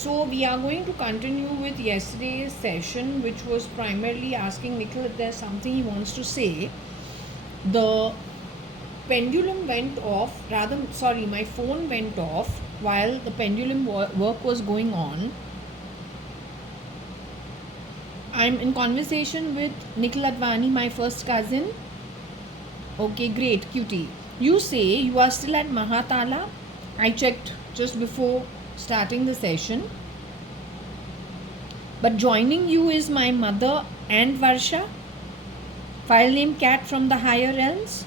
So we are going to continue with yesterday's session, which was primarily asking Nikhil if there's something he wants to say. The pendulum went off, my phone went off while the pendulum work was going on. I'm in conversation with Nikhil Advani, my first cousin. Okay, great, cutie. You say you are still at Mahatala. I checked just before starting the session. But joining you is my mother and Varsha, file name cat from the higher realms.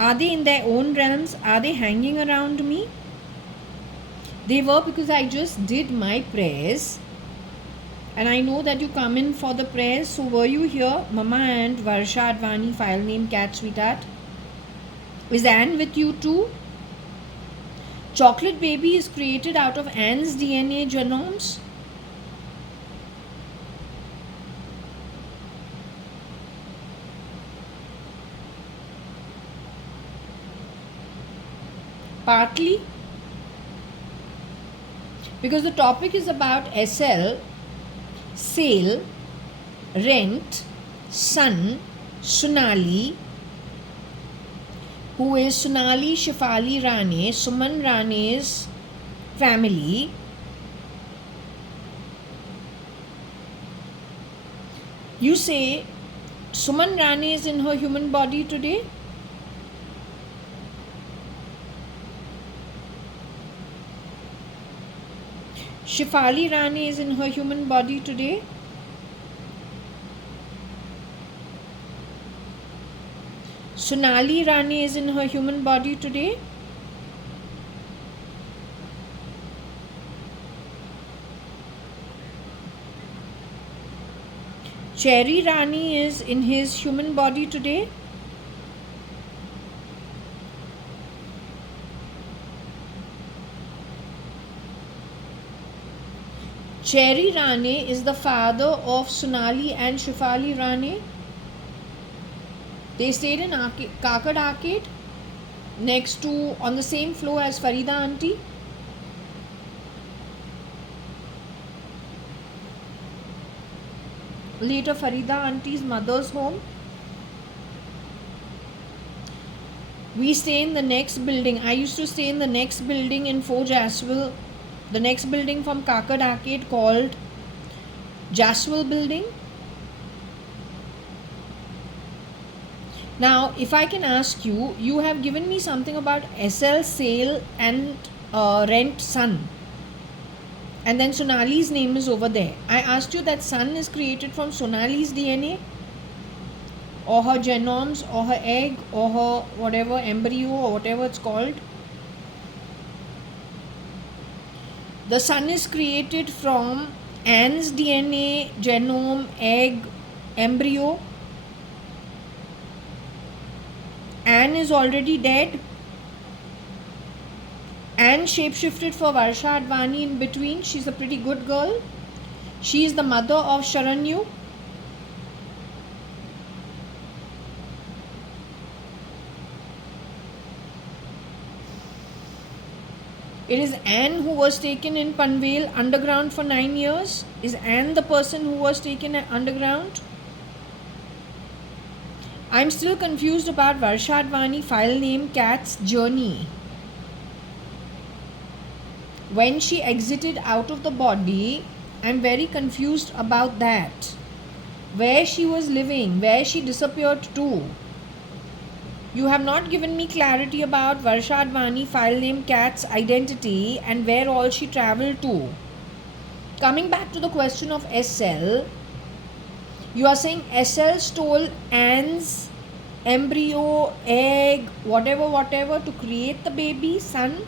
Are they in their own realms? Are they hanging around me? They were, because I just did my prayers. And I know that you come in for the prayers. So were you here? Mama and Varsha Advani, file name cat sweetheart. Is Anne with you too? Chocolate baby is created out of Anne's DNA genomes. Partly because the topic is about SL, sale, rent, son, Sonali, who is Sonali Shefali Rane, Suman Rane's family. You say Suman Rane is in her human body today? Shefali Rane is in her human body today? Sonali Rane is in her human body today? Cherry Rane is in his human body today? Cherry Rane is the father of Sonali and Shefali Rane. They stayed in Kakad Arcade, next to, on the same floor as Farida auntie. Later Farida auntie's mother's home. We stay in the next building. I used to stay in the next building in Fort Jaswell, the next building from Kakad Arcade, called Jaswell Building. Now, if I can ask you, you have given me something about SL, sale and rent, son. And then Sonali's name is over there. I asked you that son is created from Sonali's DNA, or her genomes, or her egg, or her whatever, embryo, or whatever it's called. The son is created from Anne's DNA, genome, egg, embryo. Anne is already dead. Anne shapeshifted for Varsha Advani in between. She's a pretty good girl. She is the mother of Sharanyu. It is Anne who was taken in Panvel underground for 9 years. Is Anne the person who was taken underground? I'm still confused about Varsha Advani, file name cat's journey. When she exited out of the body, I'm very confused about that. Where she was living, where she disappeared to. You have not given me clarity about Varsha Advani, file name cat's identity and where all she travelled to. Coming back to the question of SL, you are saying SL stole Anne's embryo, egg, whatever to create the baby, son.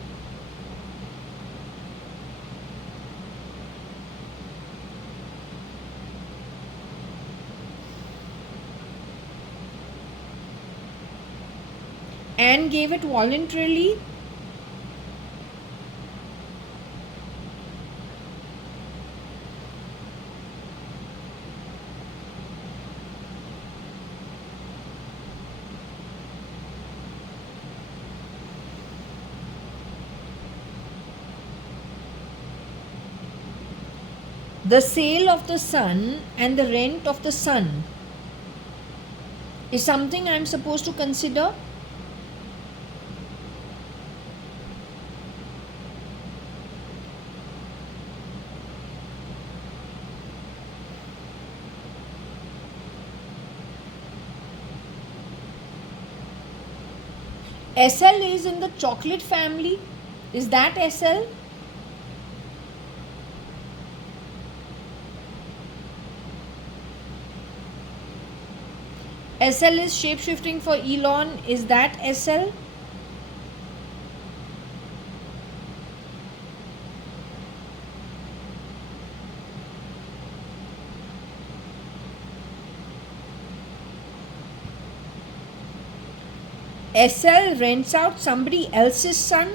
Anne gave it voluntarily. The sale of the sun and the rent of the sun is something I'm supposed to consider. SL is in the chocolate family. Is that SL? SL is shape-shifting for Elon. Is that SL? SL rents out somebody else's son.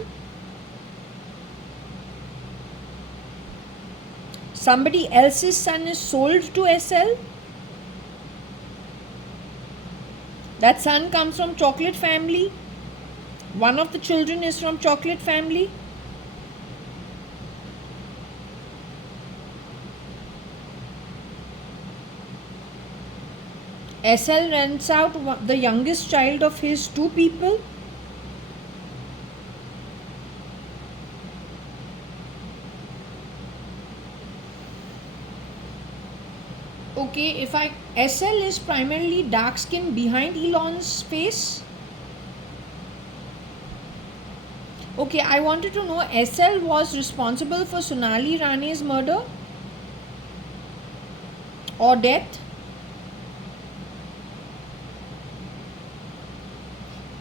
Somebody else's son is sold to SL. That son comes from chocolate family. One of the children is from chocolate family. SL rents out the youngest child of his two people. Okay, if SL is primarily dark skin behind Elon's face. Okay, I wanted to know, SL was responsible for Sonali Rane's murder or death?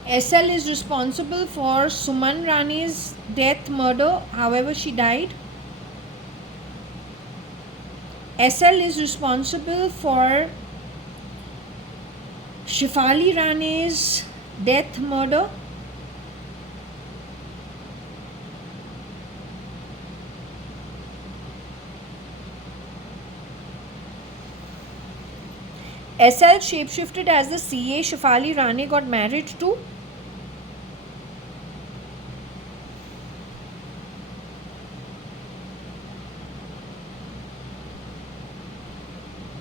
SL is responsible for Suman Rane's death, murder, however she died. SL is responsible for Shefali Rane's death, murder. SL shapeshifted as the CA Shefali Rane got married to.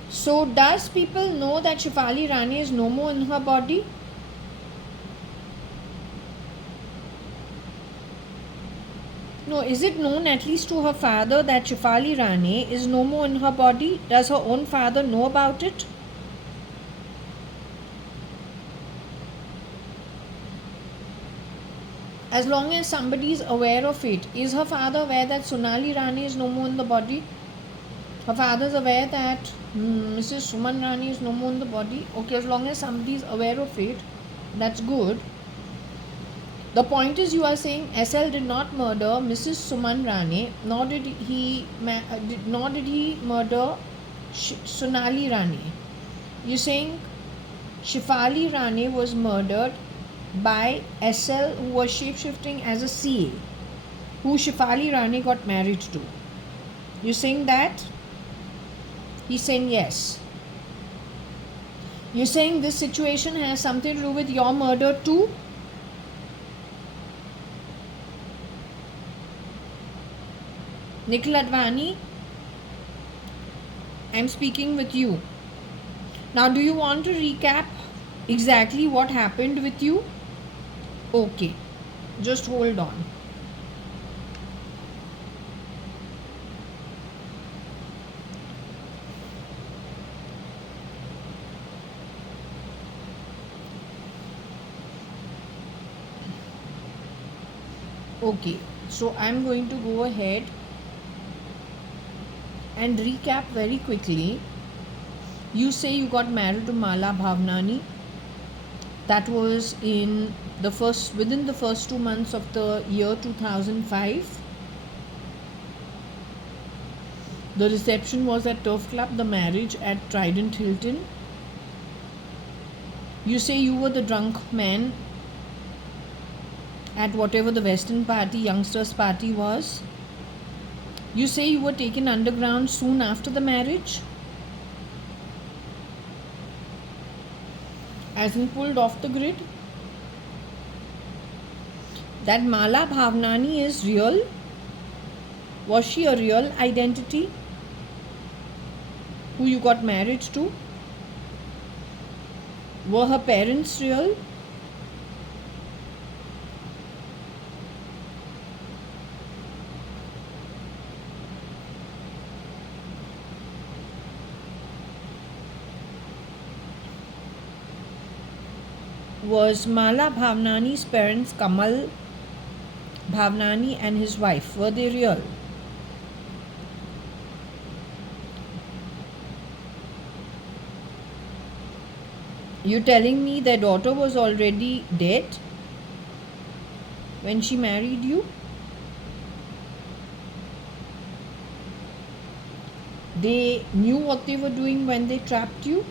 So does people know that Shefali Rane is no more in her body? No, is it known at least to her father that Shefali Rane is no more in her body? Does her own father know about it? As long as somebody is aware of it. Is her father aware that Sonali Rane is no more in the body? Her father is aware that Mrs. Suman Rane is no more in the body. Okay, as long as somebody is aware of it, that's good. The point is, you are saying SL did not murder Mrs. Suman Rane, nor did he murder Sonali Rane. You're saying Shefali Rane was murdered by SL, who was shapeshifting as a CA, who Shefali Rane got married to. You're saying that? He's saying yes. You're saying this situation has something to do with your murder too? Nikhil Advani, I'm speaking with you. Now, do you want to recap exactly what happened with you? Okay, just hold on. Okay, so I'm going to go ahead and recap very quickly. You say you got married to Mala Bhavnani. That was within the first 2 months of the year 2005. The reception was at Turf Club, the marriage at Trident Hilton. You say you were the drunk man at whatever the Western party, youngsters party was. You say you were taken underground soon after the marriage, as in pulled off the grid. That Mala Bhavnani is real. Was she a real identity? who you got married to? Were her parents real? Was Mala Bhavnani's parents Kamal Bhavnani and his wife, were they real? You telling me their daughter was already dead when she married you? They knew what they were doing when they trapped you?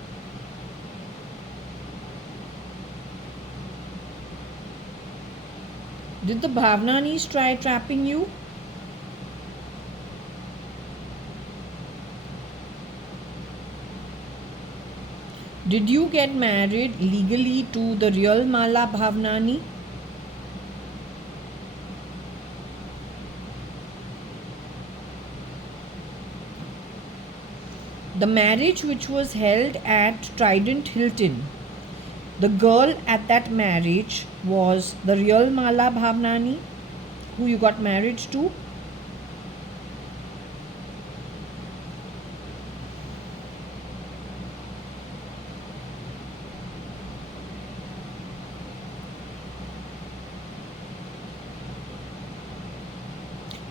Did the Bhavnanis try trapping you? Did you get married legally to the real Mala Bhavnani? The marriage which was held at Trident Hilton, the girl at that marriage was the real Mala Bhavnani who you got married to?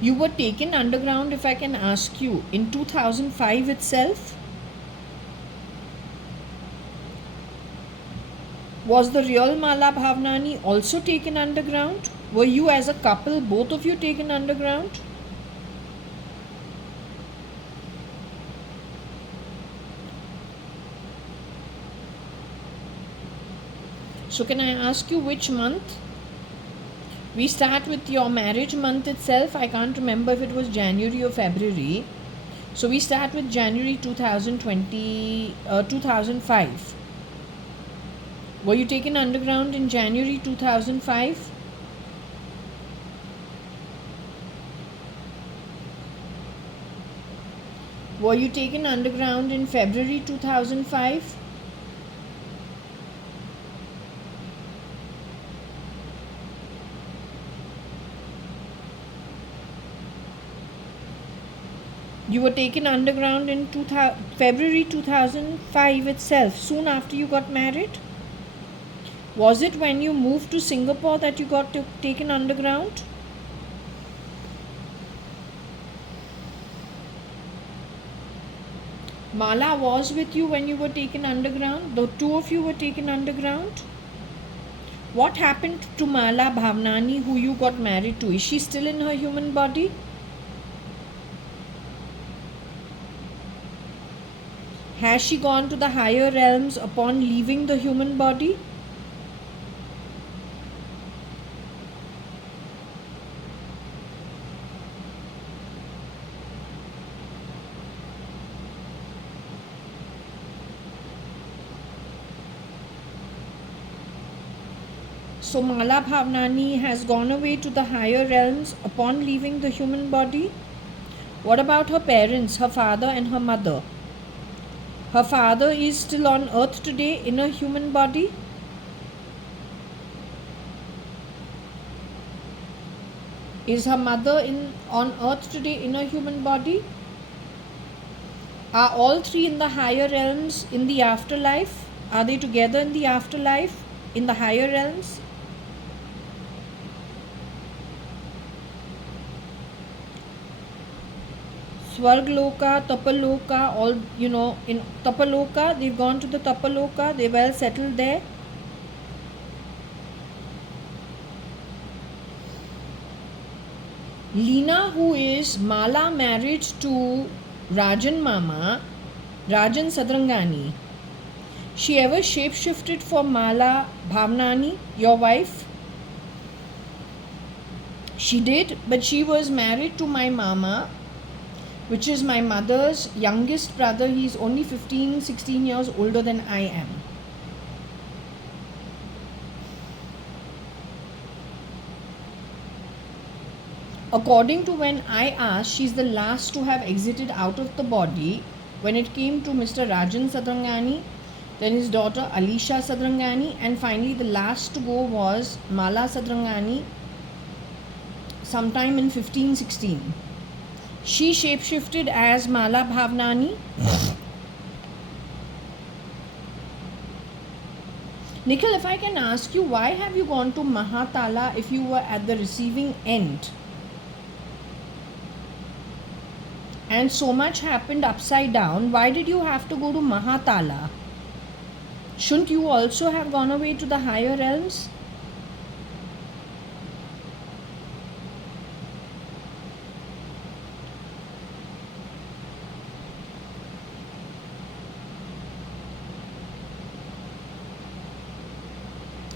You were taken underground, if I can ask you, in 2005 itself? Was the real Mala Bhavnani also taken underground? Were you as a couple, both of you, taken underground? So can I ask you which month? We start with your marriage month itself. I can't remember if it was January or February. So we start with January 2005. Were you taken underground in January 2005? Were you taken underground in February 2005? You were taken underground in February 2005 itself, soon after you got married? Was it when you moved to Singapore that you got taken underground? Mala was with you when you were taken underground? The two of you were taken underground? What happened to Mala Bhavnani, who you got married to? Is she still in her human body? Has she gone to the higher realms upon leaving the human body? So Mala Bhavnani has gone away to the higher realms upon leaving the human body? What about her parents, her father and her mother? Her father is still on earth today in a human body? Is her mother on earth today in a human body? Are all three in the higher realms in the afterlife? Are they together in the afterlife, in the higher realms? Swargloka, Tapaloka, all, in Tapaloka, they've gone to the Tapaloka, they're well settled there. Leena, who is Mala married to Rajan Mama, Rajan Sadrangani, she ever shapeshifted for Mala Bhavnani, your wife? She did, but she was married to my mama, which is my mother's youngest brother. He's only 16 years older than I am. According to when I asked, she's the last to have exited out of the body. when it came to Mr. Rajan Sadrangani, then his daughter Alisha Sadrangani, and finally the last to go was Mala Sadrangani sometime in 1516. She shapeshifted as Mala Bhavnani. Nikhil, if I can ask you, why have you gone to Mahatala if you were at the receiving end? And so much happened upside down. Why did you have to go to Mahatala? Shouldn't you also have gone away to the higher realms?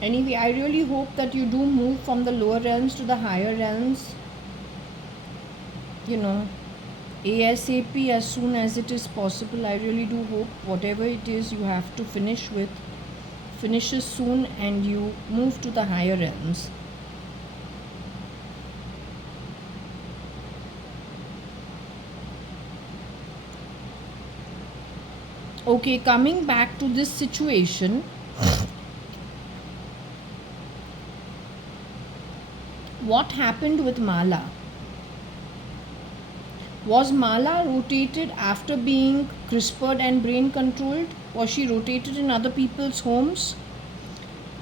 Anyway, I really hope that you do move from the lower realms to the higher realms. ASAP, as soon as it is possible. I really do hope whatever it is you have to finish with, finishes soon and you move to the higher realms. Okay, coming back to this situation, what happened with Mala? Was Mala rotated after being CRISPRed and brain controlled? Was she rotated in other people's homes?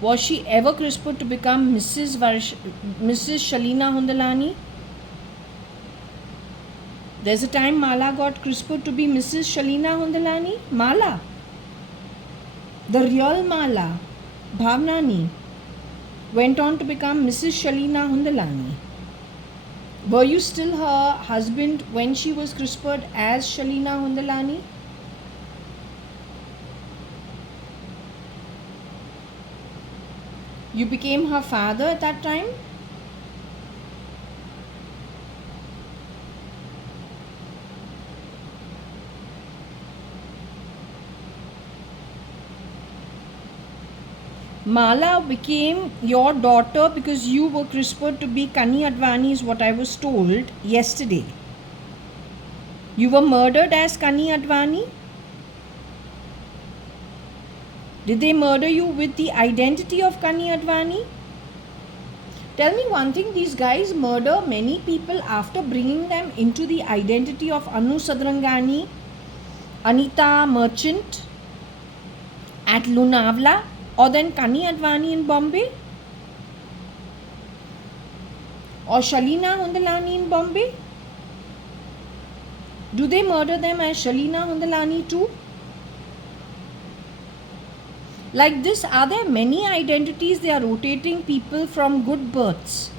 Was she ever CRISPRed to become Mrs. Shalina Hundalani? There's a time Mala got CRISPRed to be Mrs. Shalina Hundalani. Mala, the real Mala, Bhavnani, went on to become Mrs. Shalina Hundalani. Were you still her husband when she was CRISPRed as Shalina Hundalani? You became her father at that time? Mala became your daughter because you were CRISPRed to be I-Occultist, is what I was told yesterday. You were murdered as I-Occultist? Did they murder you with the identity of I-Occultist? Tell me one thing, these guys murder many people after bringing them into the identity of Anu Sadrangani, Anita Merchant at Lunavla, or then I-Occultist in Bombay, or Shalina Hundalani in Bombay? Do they murder them as Shalina Hundalani too? Like this, are there many identities they are rotating people from good births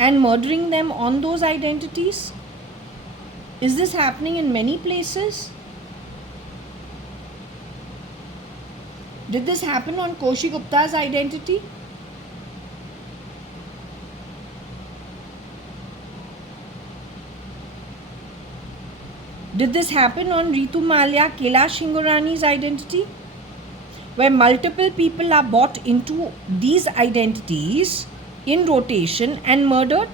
and murdering them on those identities? Is this happening in many places? Did this happen on Koshi Gupta's identity? Did this happen on Ritu Malia, Kailash Shingorani's identity? Where multiple people are bought into these identities in rotation and murdered?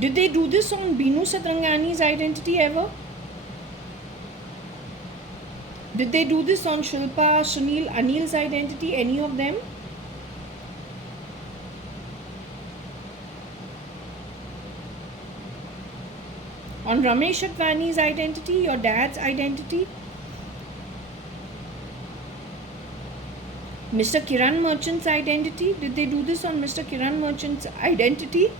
Did they do this on Binu Satrangani's identity ever? Did they do this on Shilpa, Sunil, Anil's identity, any of them? On Ramesh Advani's identity, your dad's identity? Mr. Kiran Merchant's identity? Did they do this on Mr. Kiran Merchant's identity?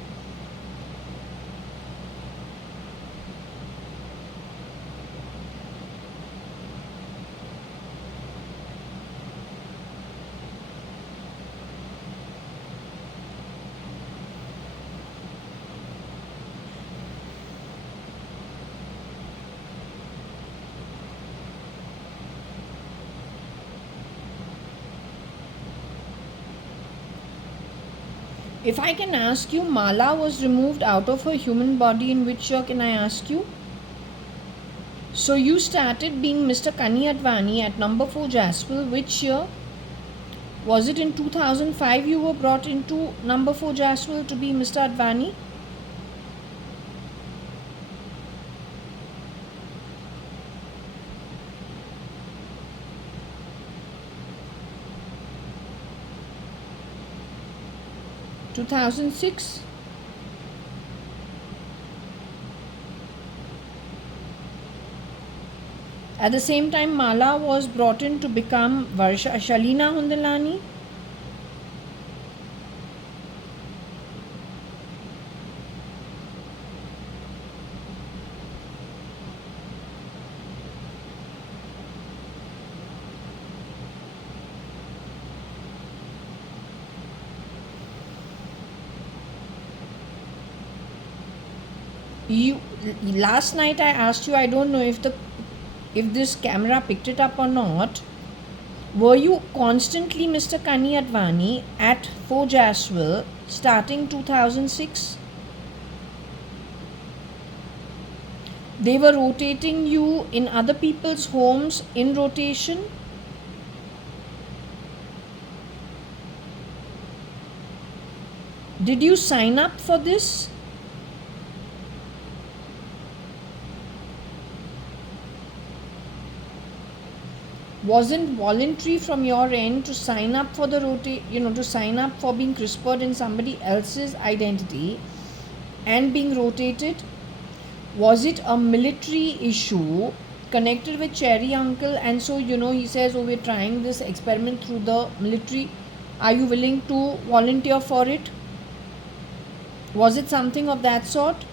If I can ask you, Mala was removed out of her human body in which year, can I ask you? So you started being Mr. I-Occultist at number 4 Jaswal, which year? Was it in 2005 you were brought into number 4 Jaswal to be Mr. Advani? 2006. At the same time, Mala was brought in to become Shalina Hundalani. Last night I asked you, I don't know if this camera picked it up or not. Were you constantly Mr. Kani Advani at Fort Jaswell starting 2006? They were rotating you in other people's homes in rotation? Did you sign up for this? Wasn't voluntary from your end to sign up for the to sign up for being CRISPR'd in somebody else's identity and being rotated? Was it a military issue connected with Cherry Uncle, and so he says, oh, we're trying this experiment through the military, are you willing to volunteer for it? Was it something of that sort?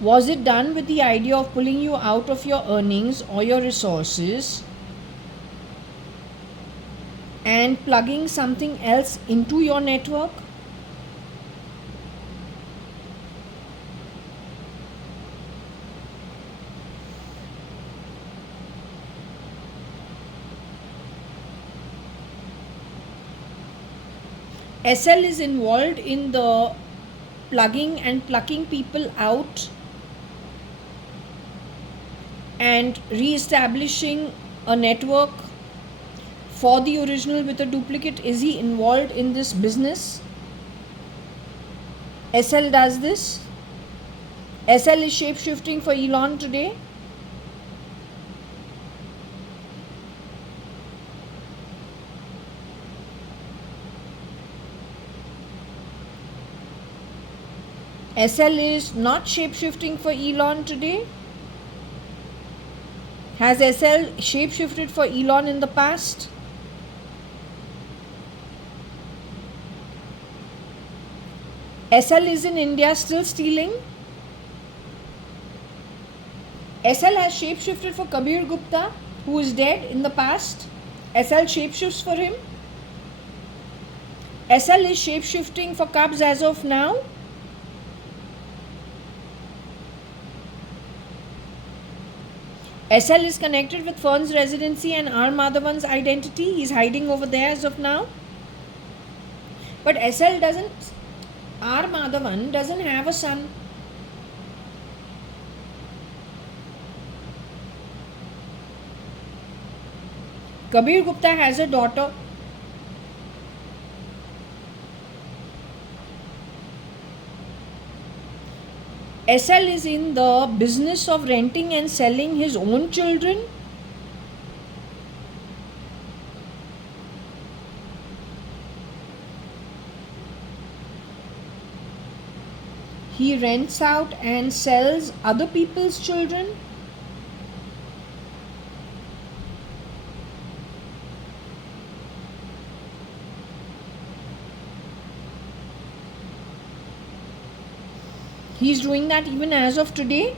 Was it done with the idea of pulling you out of your earnings or your resources and plugging something else into your network? SL is involved in the plugging and plucking people out and re-establishing a network for the original with a duplicate. Is he involved in this business? SL does this. SL is shape-shifting for Elon today. SL is not shape-shifting for Elon today. Has SL shape-shifted for Elon in the past? SL is in India still stealing. SL has shape-shifted for Kabir Gupta, who is dead, in the past. SL shape-shifts for him. SL is shape-shifting for Cubs as of now. SL is connected with Fern's residency and R. Madhavan's identity. He's hiding over there as of now. But SL doesn't, R. Madhavan doesn't have a son. Kabir Gupta has a daughter. SL is in the business of renting and selling his own children. He rents out and sells other people's children. He's doing that even as of today.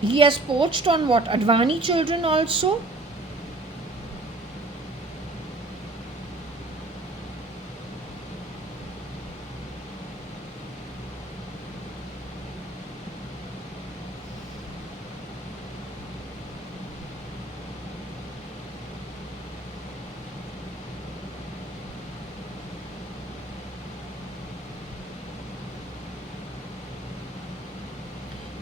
He has poached on what? Advani children also?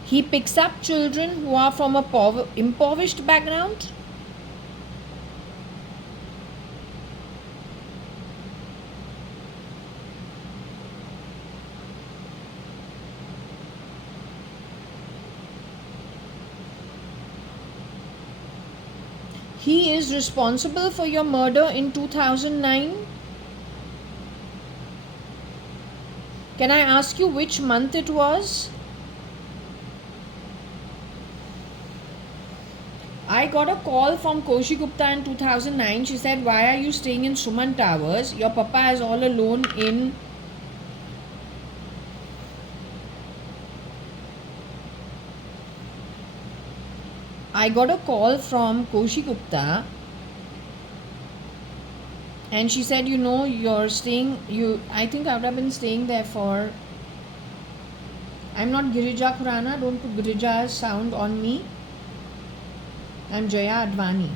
He picks up children who are from a impoverished background. he is responsible for your murder in 2009? Can I ask you which month it was? I got a call from Koshi Gupta in 2009. She said, why are you staying in Suman Towers? Your papa is all alone in... I got a call from Koshi Gupta and she said, you're staying... I think I would have been staying there for... I'm not Girija Khurana. Don't put Girija sound on me. I'm JAYA.ADVANI,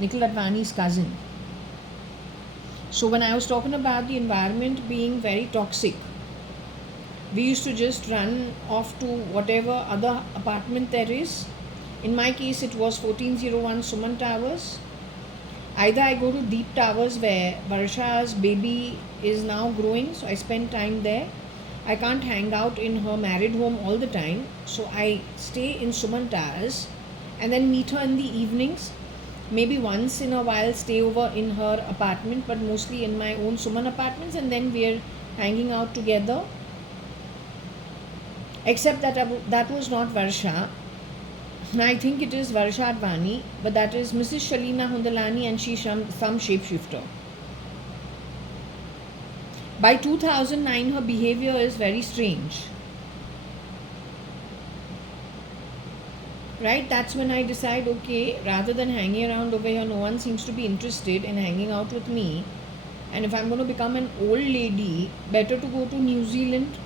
Nikhil Advani's cousin. So when I was talking about the environment being very toxic, we used to just run off to whatever other apartment there is. In my case, it was 1401 Suman Towers. Either I go to Deep Towers where Varsha's baby is now growing, so I spend time there. I can't hang out in her married home all the time, so I stay in Suman Towers and then meet her in the evenings. Maybe once in a while stay over in her apartment, but mostly in my own Suman apartments, and then we're hanging out together. Except that that was not Varsha. I think it is Varsha.ADVANI, but that is Mrs. Shalina Hundalani, and she's some shapeshifter. By 2009, her behavior is very strange. Right? That's when I decide, okay, rather than hanging around over here, no one seems to be interested in hanging out with me. And if I'm going to become an old lady, better to go to New Zealand.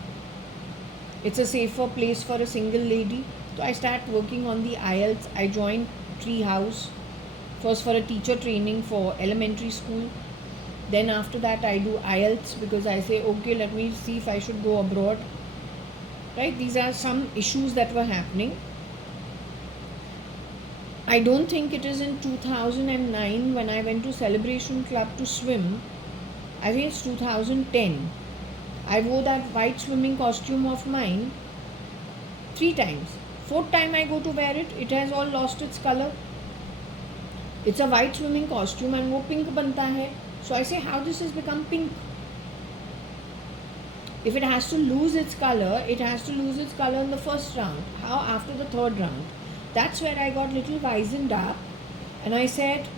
It's a safer place for a single lady. So I start working on the IELTS. I joined Treehouse, first for a teacher training for elementary school. Then after that I do IELTS because I say, okay, let me see if I should go abroad. Right? These are some issues that were happening. I don't think it is in 2009 when I went to Celebration Club to swim. I think it's 2010. I wore that white swimming costume of mine 3 times. 4th time I go to wear it, it has all lost its color. It's a white swimming costume and wo pink banta hai. So I say, how this has become pink? If it has to lose its color, it has to lose its color in the first round. How after the 3rd round? That's where I got little wizened up and I said,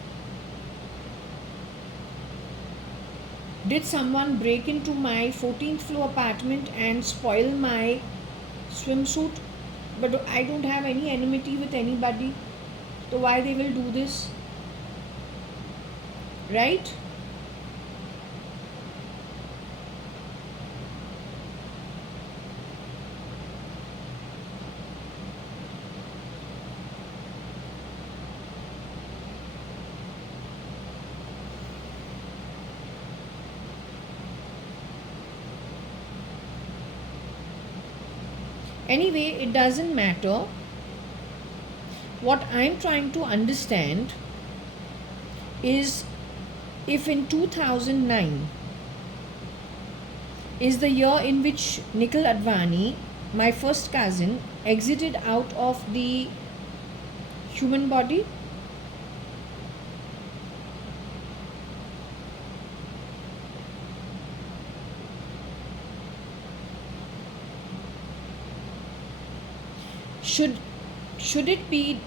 did someone break into my 14th floor apartment and spoil my swimsuit? But I don't have any enmity with anybody. So why they will do this? Right? Anyway, it doesn't matter. What I'm trying to understand is if in 2009 is the year in which Nikhil Advani, my first cousin, exited out of the human body. Should it be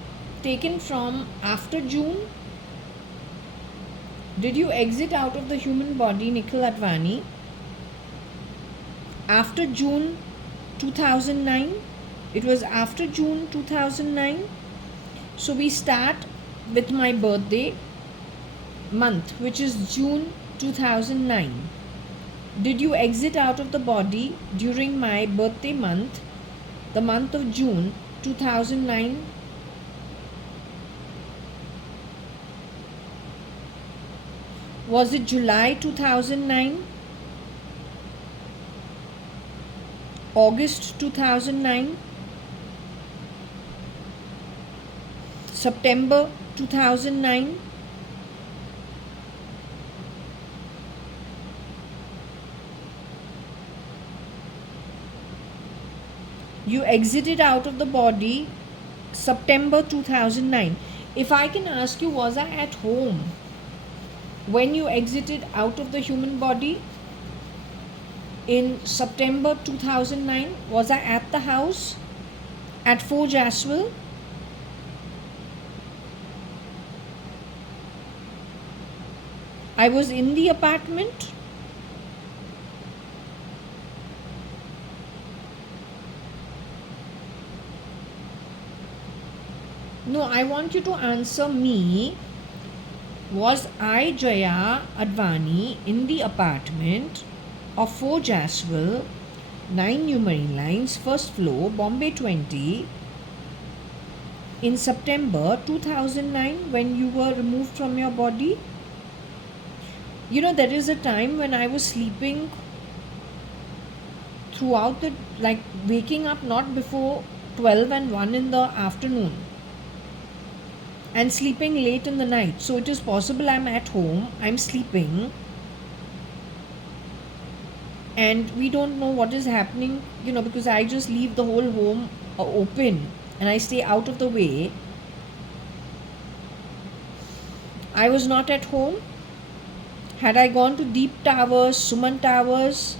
taken from after June? Did you exit out of the human body, Nikhil Advani, after June 2009? It was after June 2009. So we start with my birthday month, which is June 2009. Did you exit out of the body during my birthday month, the month of June 2009? Was it July 2009? August 2009? September 2009? You exited out of the body September 2009. If I can ask you, was I at home when you exited out of the human body in September 2009? Was I at the house at 4 Jaswell? I was in the apartment. No, I want you to answer me. Was I, JAYA.ADVANI, in the apartment of 4 Jaswell, 9 New Marine Lines, first floor, Bombay 20, in September 2009 when you were removed from your body? You know, there is a time when I was sleeping throughout the, like waking up not before 12 and 1 in the afternoon and sleeping late in the night. So it is possible I'm at home, I'm sleeping, and we don't know what is happening, you know, because I just leave the whole home open and I stay out of the way. I was not at home. Had I gone to Deep Towers, Suman Towers,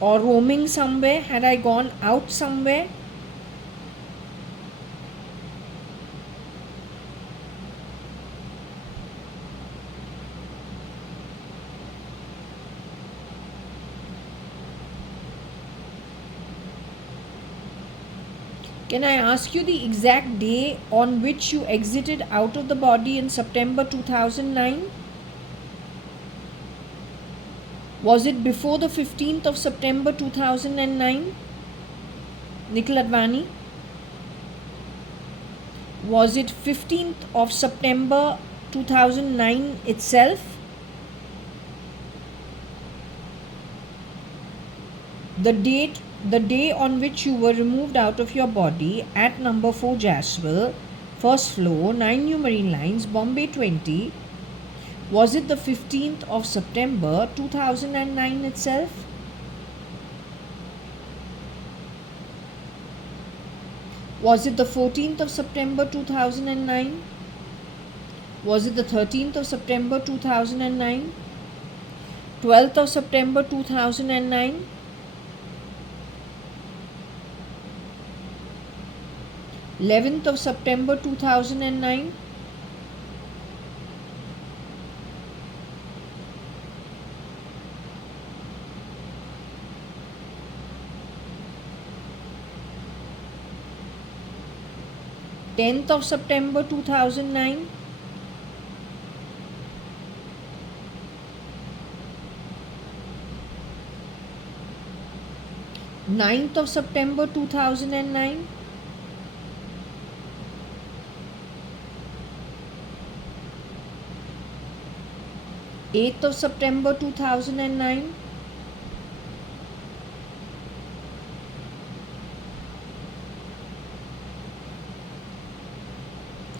or roaming somewhere? Had I gone out somewhere? Can I ask you the exact day on which you exited out of the body in September 2009? Was it before the 15th of September 2009? Nikhil Advani? Was it 15th of September 2009 itself? The day on which you were removed out of your body at number 4 Jaswell, first floor, 9 New Marine Lines, Bombay 20, was it the 15th of September 2009 itself? Was it the 14th of September 2009? Was it the 13th of September 2009? 12th of September 2009? 11th of September 2009? Tenth of September 2009? Ninth of September 2009? 8th of September 2009?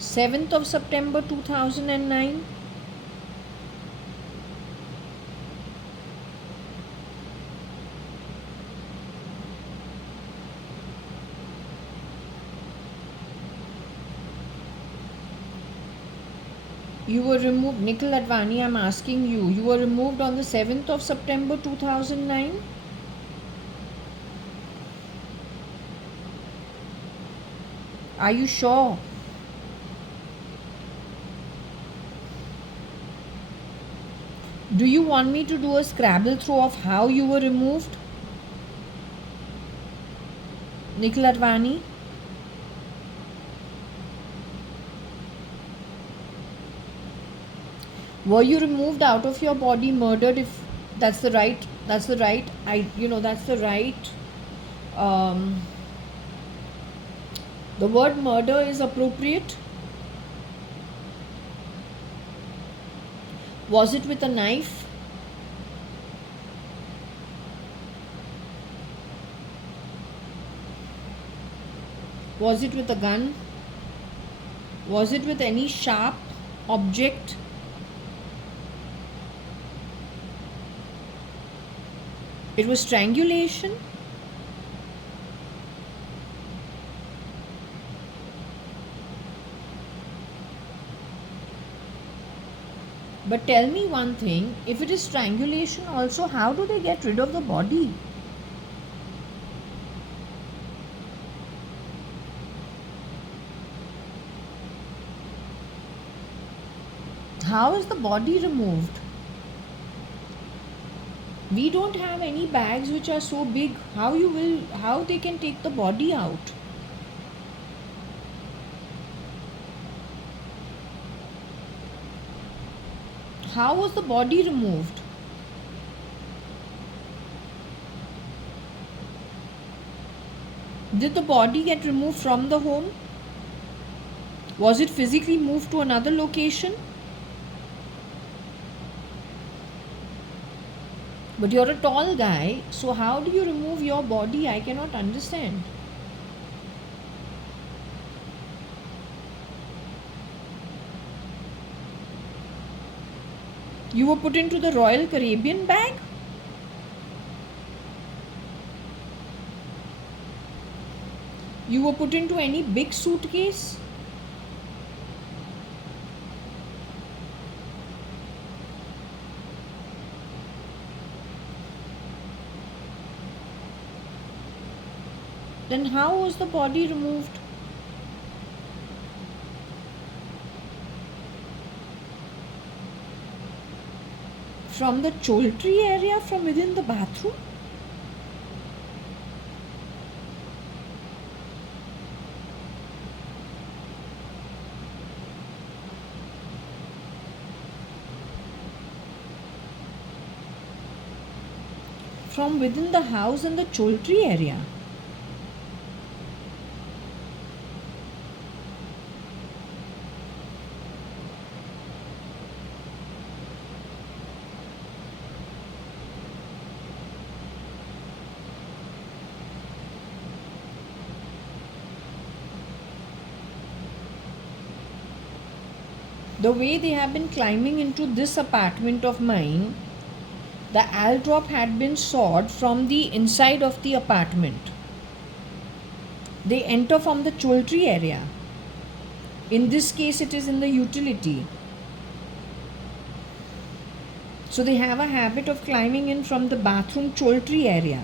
7th of September 2009? 'You were removed, Nikhil Advani, I'm asking you, you were removed on the 7th of September 2009? Are you sure? Do you want me to do a Scrabble throw of how you were removed? Nikhil Advani? Were you removed out of your body murdered? If that's the right, the word murder is appropriate. Was it with a knife? Was it with a gun? Was it with any sharp object? It was strangulation? But tell me one thing, if it is strangulation also, how do they get rid of the body? How is the body removed? We don't have any bags which are so big. How they can take the body out? How was the body removed? Did the body get removed from the home? Was it physically moved to another location? But you're a tall guy, so how do you remove your body? I cannot understand. You were put into the Royal Caribbean bag? You were put into any big suitcase? Then how was the body removed? From the choultry area, from within the bathroom? From within the house and the choultry area? The way they have been climbing into this apartment of mine, the Al drop had been sawed from the inside of the apartment. They enter from the choultry area. In this case, it is in the utility. So they have a habit of climbing in from the bathroom choultry area.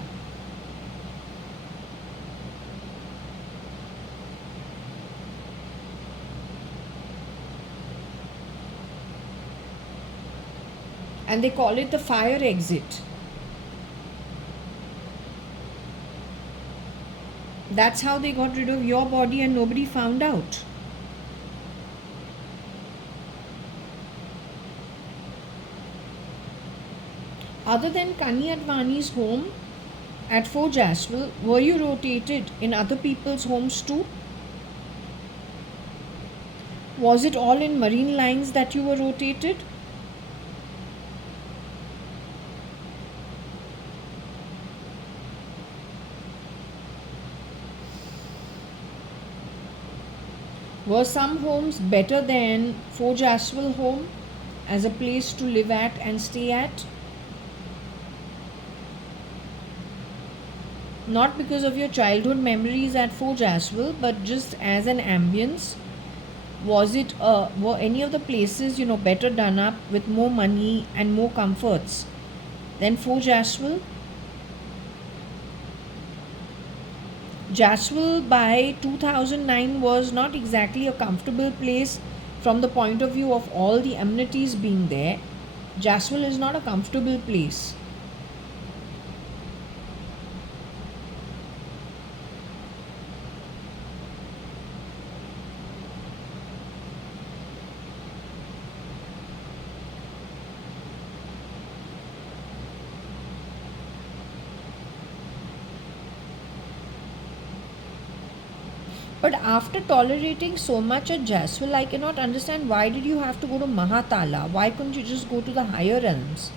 And they call it the fire exit. That's how they got rid of your body and nobody found out. Other than JAYA.ADVANI's home at Fort Jaswal, were you rotated in other people's homes too? Was it all in Marine Lines that you were rotated? Were some homes better than Fort Jaswal home as a place to live at and stay at? Not because of your childhood memories at Fort Jaswal, but just as an ambience. Were any of the places better done up with more money and more comforts than Fort Jaswal? Jaswal by 2009 was not exactly a comfortable place from the point of view of all the amenities being there. Jaswal is not a comfortable place. But after tolerating so much at Jaswal, I cannot understand why did you have to go to Mahatala? Why couldn't you just go to the higher realms?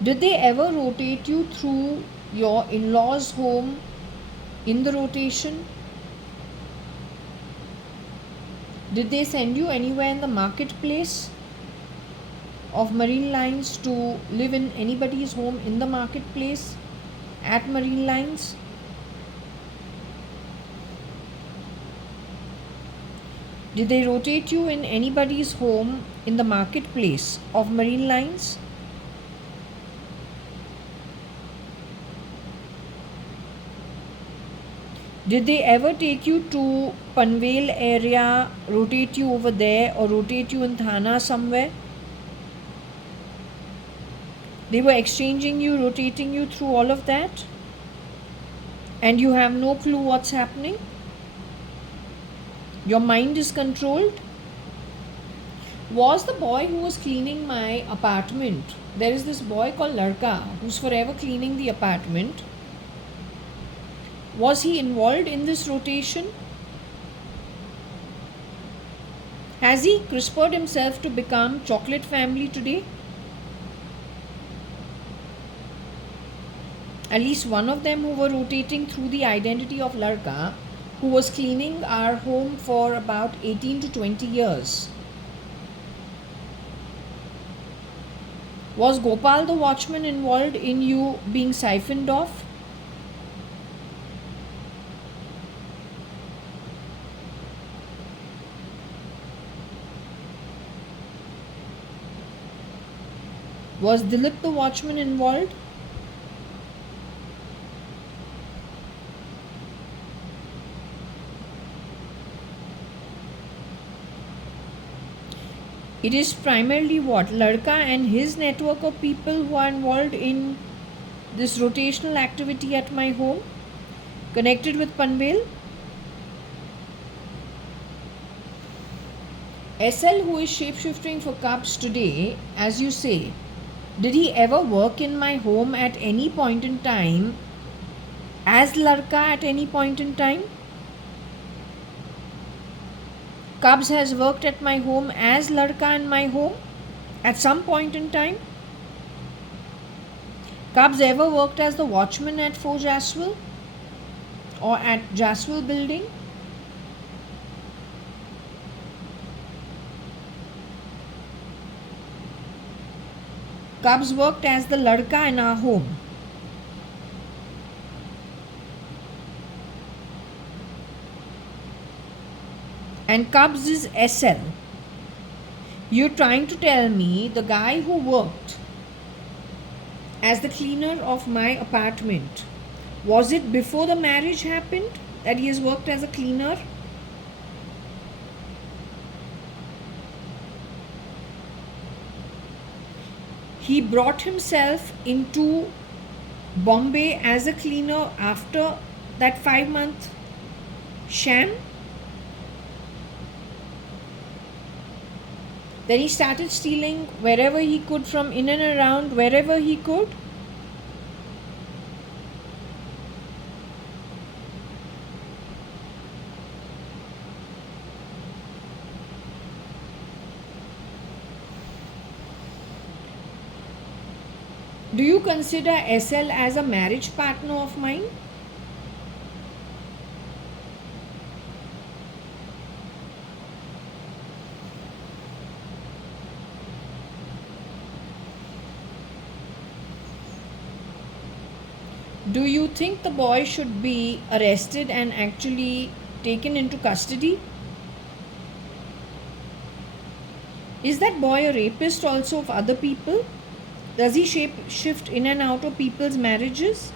Did they ever rotate you through your in-laws' home in the rotation? Did they send you anywhere in the marketplace of Marine Lines to live in anybody's home in the marketplace at Marine Lines? Did they rotate you in anybody's home in the marketplace of marine lines? Did they ever take you to Panvel area, rotate you over there, or rotate you in Thana somewhere? They were exchanging you, rotating you through all of that, and you have no clue what's happening? Your mind is controlled? Was the boy who was cleaning my apartment, there is this boy called Larka who's forever cleaning the apartment, was he involved in this rotation? Has he CRISPR'd himself to become Chocolate Family today? At least one of them who were rotating through the identity of Larka, who was cleaning our home for about 18 to 20 years. Was Gopal the watchman involved in you being siphoned off? Was Dilip the watchman involved? It is primarily what? Larka and his network of people who are involved in this rotational activity at my home, connected with Panvel. SL, who is shapeshifting for Cubs today, as you say, did he ever work in my home at any point in time as Larka at any point in time? Cubs has worked at my home as Larka in my home at some point in time? Cubs ever worked as the watchman at 4 Jaswell or at Jaswell building? Cubs worked as the Larka in our home. And Cubs is SL. You're trying to tell me the guy who worked as the cleaner of my apartment, was it before the marriage happened that he has worked as a cleaner? He brought himself into Bombay as a cleaner after that 5-month sham. Then he started stealing wherever he could, from in and around, wherever he could. Do you consider SL as a marriage partner of mine? Do you think the boy should be arrested and actually taken into custody? Is that boy a rapist also of other people? Does he shift in and out of people's marriages?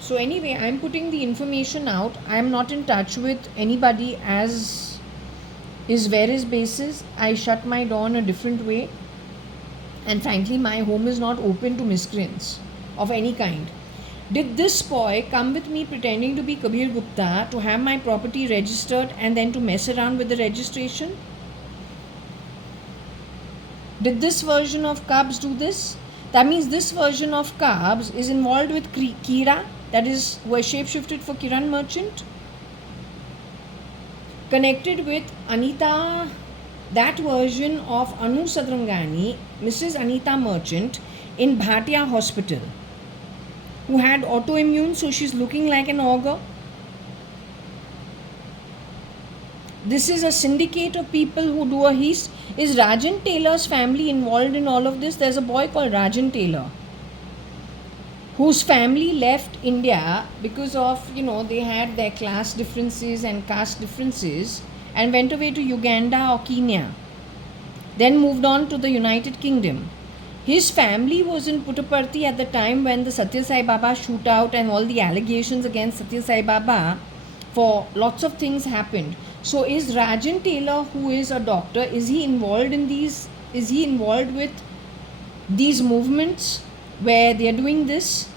So anyway, I'm putting the information out. I'm not in touch with anybody as is various basis. I shut my door in a different way. And frankly, my home is not open to miscreants of any kind. Did this boy come with me pretending to be Kabir Gupta to have my property registered and then to mess around with the registration? Did this version of Cubs do this? That means this version of Cubs is involved with Kira, that is, who has shapeshifted for Kiran Merchant, connected with Anita, that version of Anu Sadrangani, Mrs. Anita Merchant, in Bhatia Hospital, who had autoimmune, so she's looking like an ogre. This is a syndicate of people who do a heist. Is Rajan Taylor's family involved in all of this? There's a boy called Rajan Taylor whose family left India because of, they had their class differences and caste differences, and went away to Uganda or Kenya, then moved on to the United Kingdom. His family was in Puttaparthi at the time when the Satya Sai Baba shootout and all the allegations against Satya Sai Baba for lots of things happened. So is Rajan Taylor, who is a doctor, is he involved with these movements where they are doing this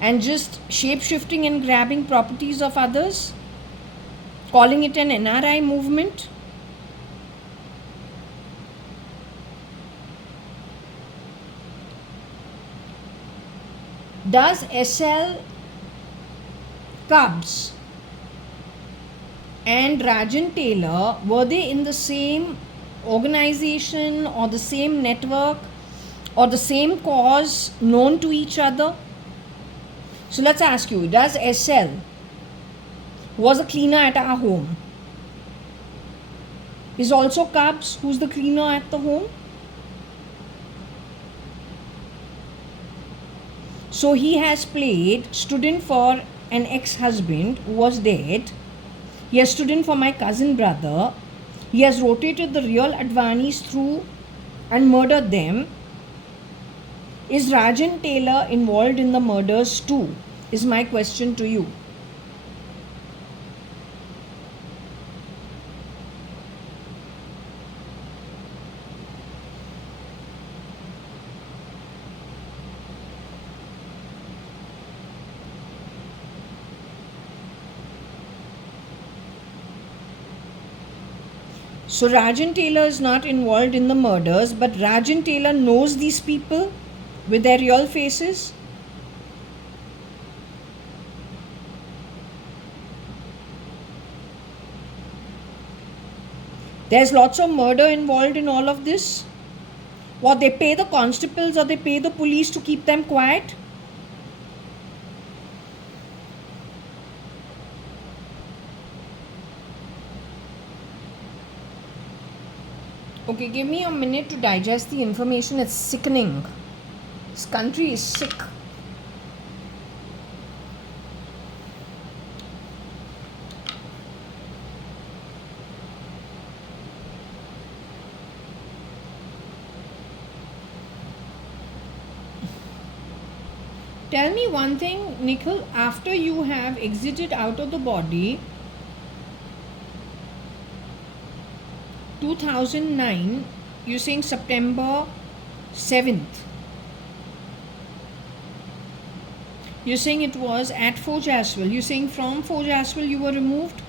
and just shape-shifting and grabbing properties of others, calling it an NRI movement? Does SL Cubs and Rajan Taylor, were they in the same organization or the same network or the same cause, known to each other? So let's ask you, does SL, who was a cleaner at our home, is also Cubs, who's the cleaner at the home? So he has played student for an ex-husband who was dead. He has stood in for my cousin brother. He has rotated the real Advanis through and murdered them. Is Rajan Taylor involved in the murders too? Is my question to you. So Rajan Taylor is not involved in the murders, but Rajan Taylor knows these people with their real faces. There's lots of murder involved in all of this. What, they pay the constables or they pay the police to keep them quiet? Okay, give me a minute to digest the information. It's sickening. This country is sick. Tell me one thing, Nikhil, after you have exited out of the body, 2009, you're saying September 7th. You're saying it was at Fort Jaswell. You're saying from Fort Jaswell you were removed?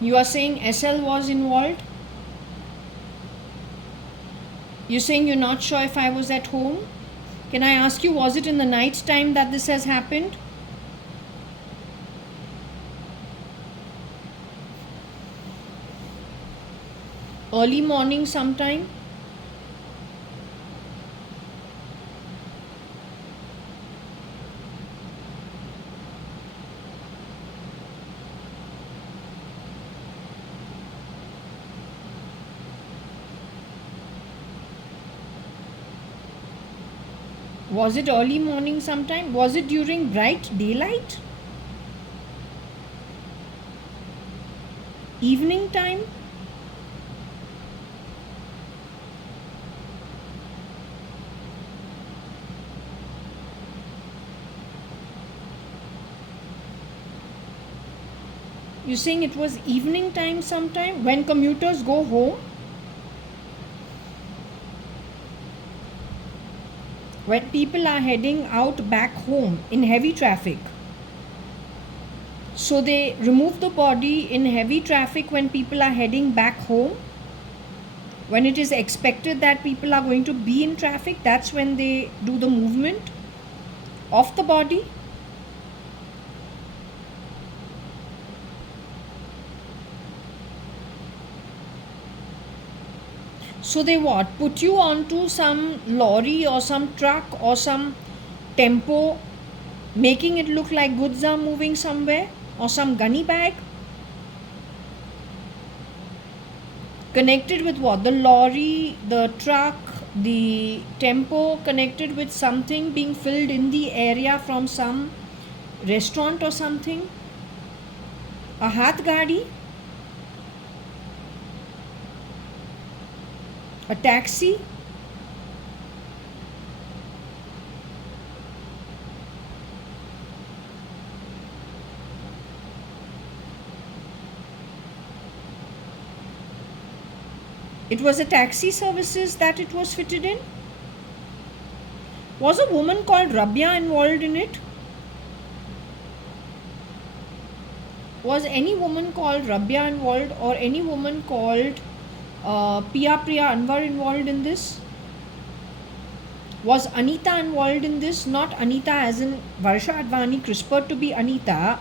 You are saying SL was involved? You're saying you're not sure if I was at home? Can I ask you, was it in the night time that this has happened? Early morning sometime? Was it early morning sometime? Was it during bright daylight? Evening time? You're saying it was evening time sometime when commuters go home? When people are heading out back home in heavy traffic. So they remove the body in heavy traffic when people are heading back home. When it is expected that people are going to be in traffic, that's when they do the movement of the body. So they what? Put you onto some lorry or some truck or some tempo, making it look like goods are moving somewhere, or some gunny bag. Connected with what? The lorry, the truck, the tempo, connected with something being filled in the area from some restaurant or something. A hath gadi, a taxi. It was a taxi services that it was fitted in. Was a woman called Rabia involved in it? Was any woman called Rabia involved, or any woman called Priya Anwar involved in this? Was Anita involved in this? Not Anita as in Varsha Advani, CRISPR to be Anita,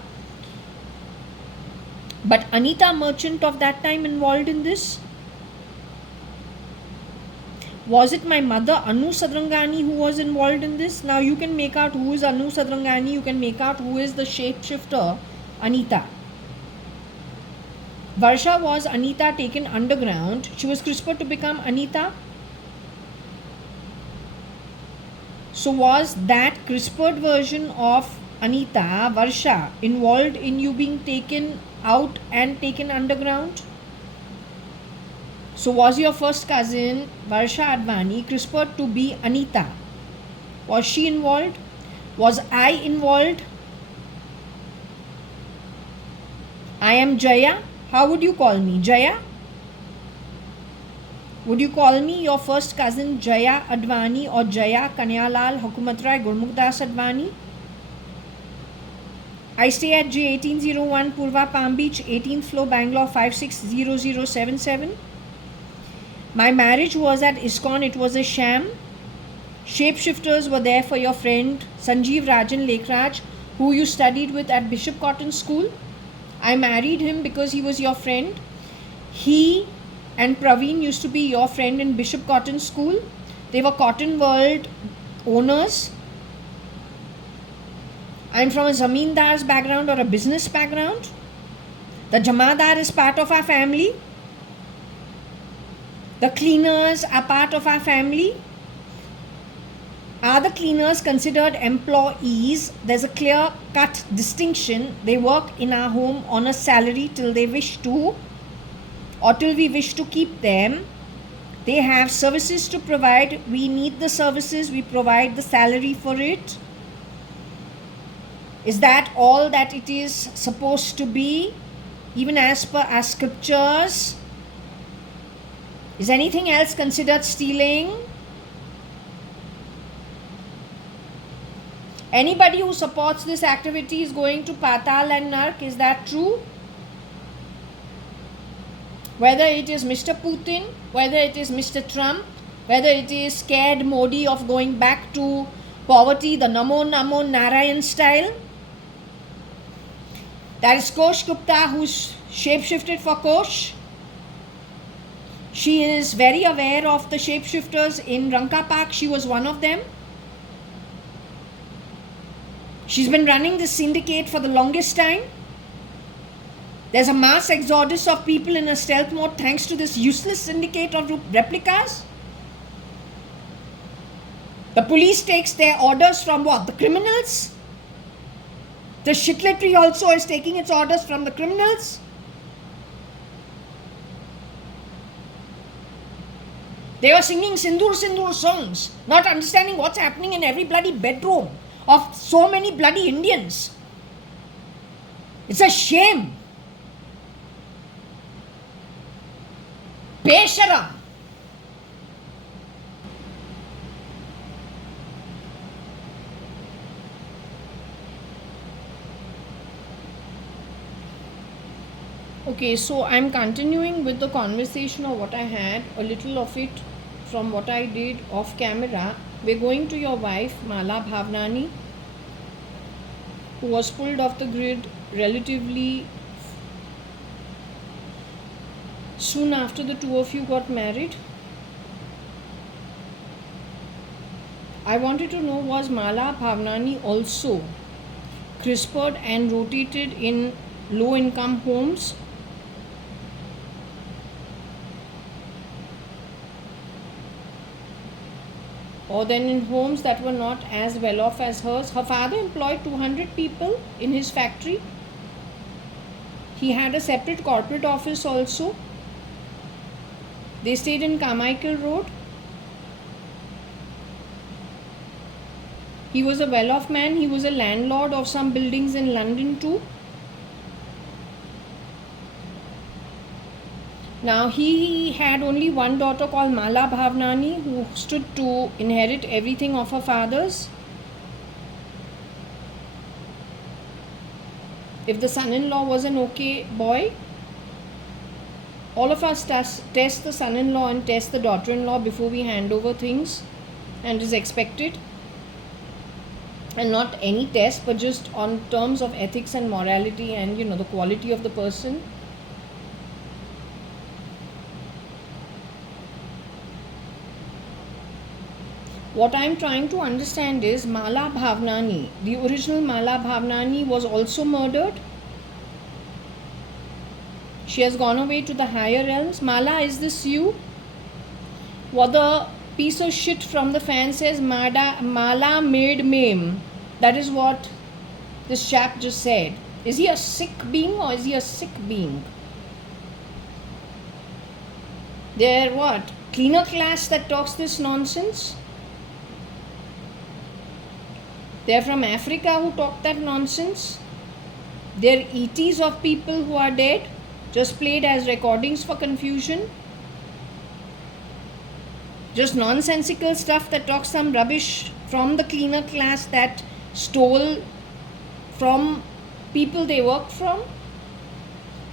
but Anita Merchant of that time involved in this? Was it my mother Anu Sadrangani who was involved in this? Now you can make out who is Anu Sadrangani, you can make out who is the shapeshifter Anita. Varsha was Anita taken underground. She was CRISPR to become Anita. So was that CRISPRed version of Anita, Varsha, involved in you being taken out and taken underground? So was your first cousin Varsha Advani CRISPRed to be Anita? Was she involved? Was I involved? I am Jaya. How would you call me? Jaya? Would you call me your first cousin Jaya Advani or Jaya Kanyalal Hukumatrai Gurmukhdas Advani? I stay at J1801 Purva Palm Beach, 18th floor, Bangalore 560077. My marriage was at ISKCON. It was a sham. Shapeshifters were there for your friend Sanjeev Rajan Lekraj, who you studied with at Bishop Cotton School. I married him because he was your friend. He and Praveen used to be your friend in Bishop Cotton School. They were Cotton World owners. I'm from a zamindar's background or a business background. The jamadar is part of our family. The cleaners are part of our family. Are the cleaners considered employees? There's a clear-cut distinction. They work in our home on a salary till they wish to, or till we wish to keep them. They have services to provide. We need the services. We provide the salary for it. Is that all that it is supposed to be, even as per our scriptures? Is anything else considered stealing? Anybody who supports this activity is going to Patal and Nark. Is that true? Whether it is Mr. Putin, whether it is Mr. Trump, whether it is scared Modi of going back to poverty, the Namo Namo Narayan style. That is Kosh Gupta, who's shapeshifted for Kosh. She is very aware of the shapeshifters in Ranka Park. She was one of them. She's been running this syndicate for the longest time. There's a mass exodus of people in a stealth mode thanks to this useless syndicate of replicas. The police takes their orders from what? The criminals? The shitletry also is taking its orders from the criminals. They were singing Sindoor Sindoor songs, not understanding what's happening in every bloody bedroom of so many bloody Indians. It's a shame. Besharam. Okay, so I'm continuing with the conversation of what I had, a little of it from what I did off camera. We're going to your wife, Mala Bhavnani, who was pulled off the grid relatively soon after the two of you got married. I wanted to know, was Mala Bhavnani also CRISPRed and rotated in low-income homes? or then in homes that were not as well off as hers. Her father employed 200 people in his factory. He had a separate corporate office also. They stayed in Carmichael Road. He was a well-off man. He was a landlord of some buildings in London too. Now he had only one daughter called Mala Bhavnani, who stood to inherit everything of her father's. If the son-in-law was an okay boy, all of us test the son-in-law and test the daughter-in-law before we hand over things, and is expected. And not any test, but just on terms of ethics and morality and the quality of the person. What I am trying to understand is Mala Bhavnani, the original Mala Bhavnani, was also murdered. She has gone away to the higher realms. Mala, is this you? What the piece of shit from the fan says, Mala made meme. That is what this chap just said. Is he a sick being or is he a sick being? They're what? Cleaner class that talks this nonsense? They're from Africa who talk that nonsense? They're ETs of people who are dead, just played as recordings for confusion? Just nonsensical stuff that talks some rubbish from the cleaner class that stole from people they worked from?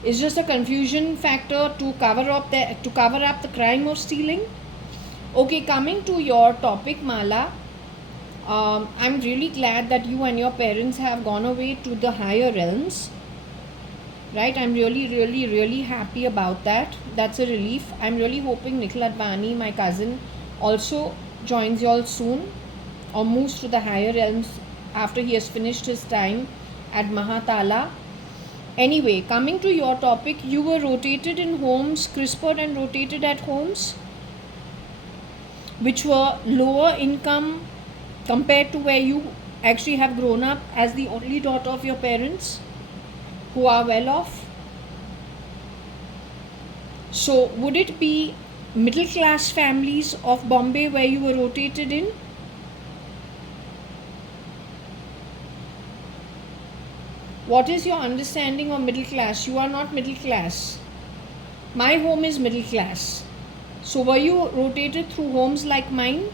It's just a confusion factor to cover up the crime of stealing. Okay, coming to your topic, Mala, I'm really glad that you and your parents have gone away to the higher realms. Right, I'm really happy about that. That's a relief. I'm really hoping Nikhil Advani, my cousin, also joins you all soon or moves to the higher realms after he has finished his time at Mahatala. Anyway, coming to your topic, you were rotated in homes, CRISPRed and rotated at homes which were lower income compared to where you actually have grown up as the only daughter of your parents who are well off. So would it be middle class families of Bombay where you were rotated in? What is your understanding of middle class? You are not middle class. My home is middle class. So were you rotated through homes like mine?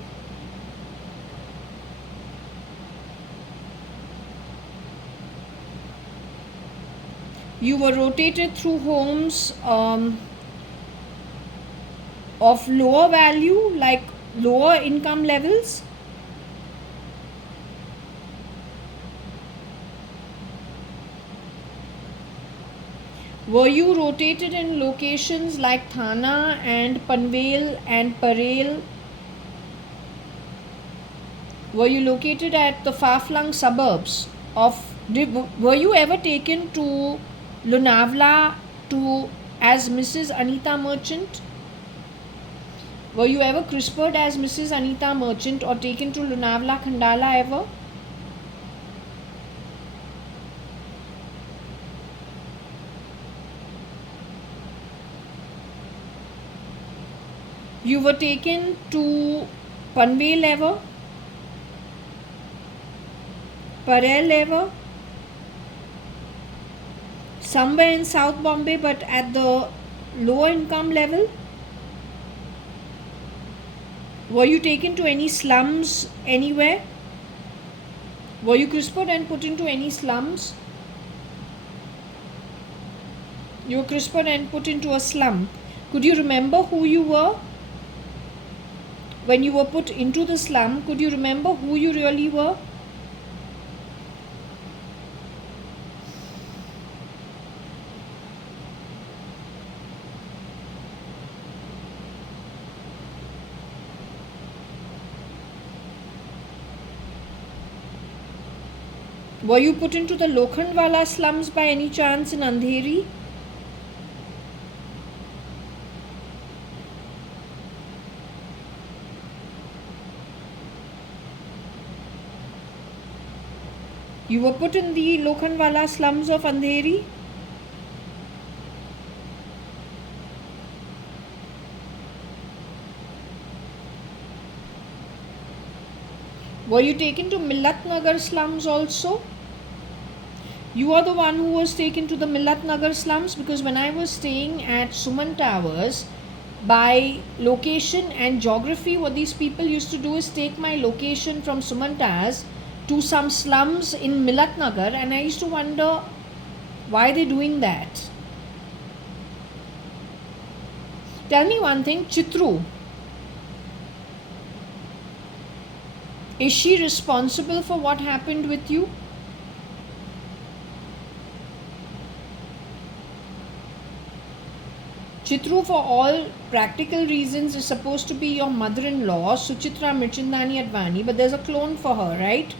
You were rotated through homes of lower value, like lower income levels? Were you rotated in locations like Thana and Panvel and Parel? Were you located at the far-flung suburbs of... Were you ever taken to Lonavala as Mrs. Anita Merchant? Were you ever CRISPRed as Mrs. Anita Merchant or taken to Lonavala Khandala ever? You were taken to Panvel ever? Parel ever? Somewhere in South Bombay but at the lower income level? Were you taken to any slums anywhere? Were you CRISPRed and put into any slums? You were CRISPRed and put into a slum. Could you remember who you were? When you were put into the slum, could you remember who you really were? Were you put into the Lokhandwala slums by any chance in Andheri? You were put in the Lokhandwala slums of Andheri. Were you taken to Millat Nagar slums also? You are the one who was taken to the Millat Nagar slums, because when I was staying at Suman Towers, by location and geography, what these people used to do is take my location from Suman Towers to some slums in Millat Nagar, and I used to wonder why they're doing that. Tell me one thing, Chitru. Is she responsible for what happened with you? Chitru, for all practical reasons, is supposed to be your mother-in-law, Suchitra Mirchandani Advani, but there's a clone for her, right?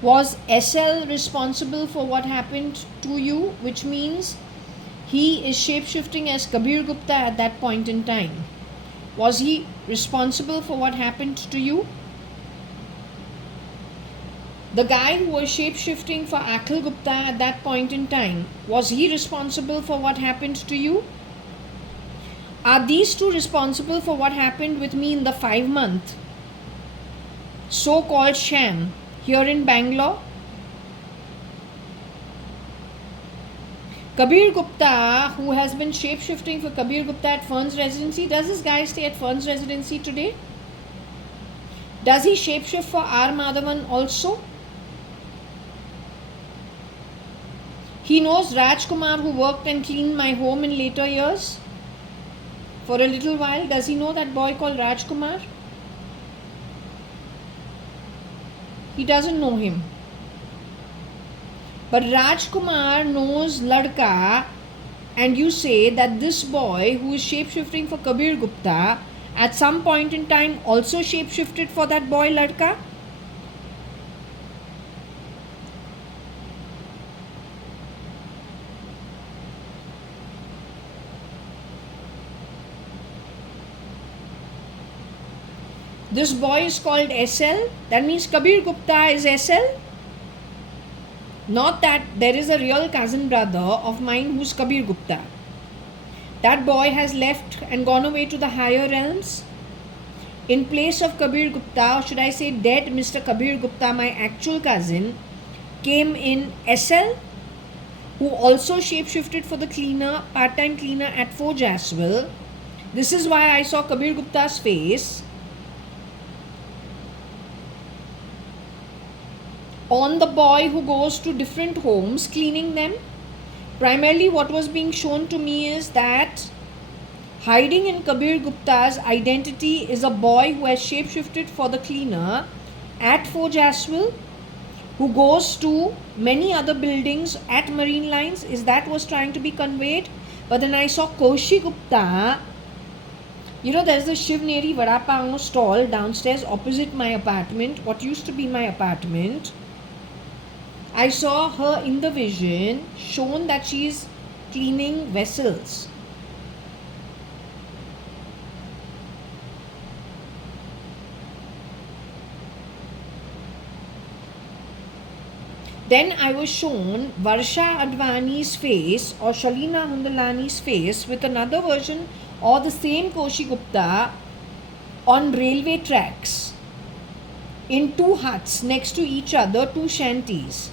Was SL responsible for what happened to you, which means he is shape-shifting as Kabir Gupta at that point in time? Was he responsible for what happened to you? The guy who was shape-shifting for Akhil Gupta at that point in time, was he responsible for what happened to you? Are these two responsible for what happened with me in the 5-month so-called sham here in Bangalore? Kabir Gupta, who has been shape-shifting for Kabir Gupta at Fern's Residency, does this guy stay at Fern's Residency today? Does he shape-shift for R. Madhavan also? He knows Rajkumar, who worked and cleaned my home in later years for a little while. Does he know that boy called Rajkumar? He doesn't know him. But Rajkumar knows Ladka, and you say that this boy who is shape-shifting for Kabir Gupta at some point in time also shape-shifted for that boy Ladka? This boy is called SL. That means Kabir Gupta is SL. Not that there is a real cousin brother of mine who's Kabir Gupta. That boy has left and gone away to the higher realms. In place of Kabir Gupta, or should I say dead Mr. Kabir Gupta, my actual cousin, came in SL, who also shape-shifted for the cleaner, part-time cleaner at Forge as well. This is why I saw Kabir Gupta's face on the boy who goes to different homes cleaning them. Primarily what was being shown to me is that hiding in Kabir Gupta's identity is a boy who has shapeshifted for the cleaner at Forge Aswell, who goes to many other buildings at Marine Lines. Is that was trying to be conveyed? But then I saw Koshi Gupta. You know, there's the Shiv Neri Vada Pav stall downstairs opposite my apartment, what used to be my apartment. I saw her in the vision, shown that she is cleaning vessels. Then I was shown JAYA.ADVANI's face or Shalina Hundalani's face with another version or the same Koshi Gupta on railway tracks in two huts next to each other, two shanties.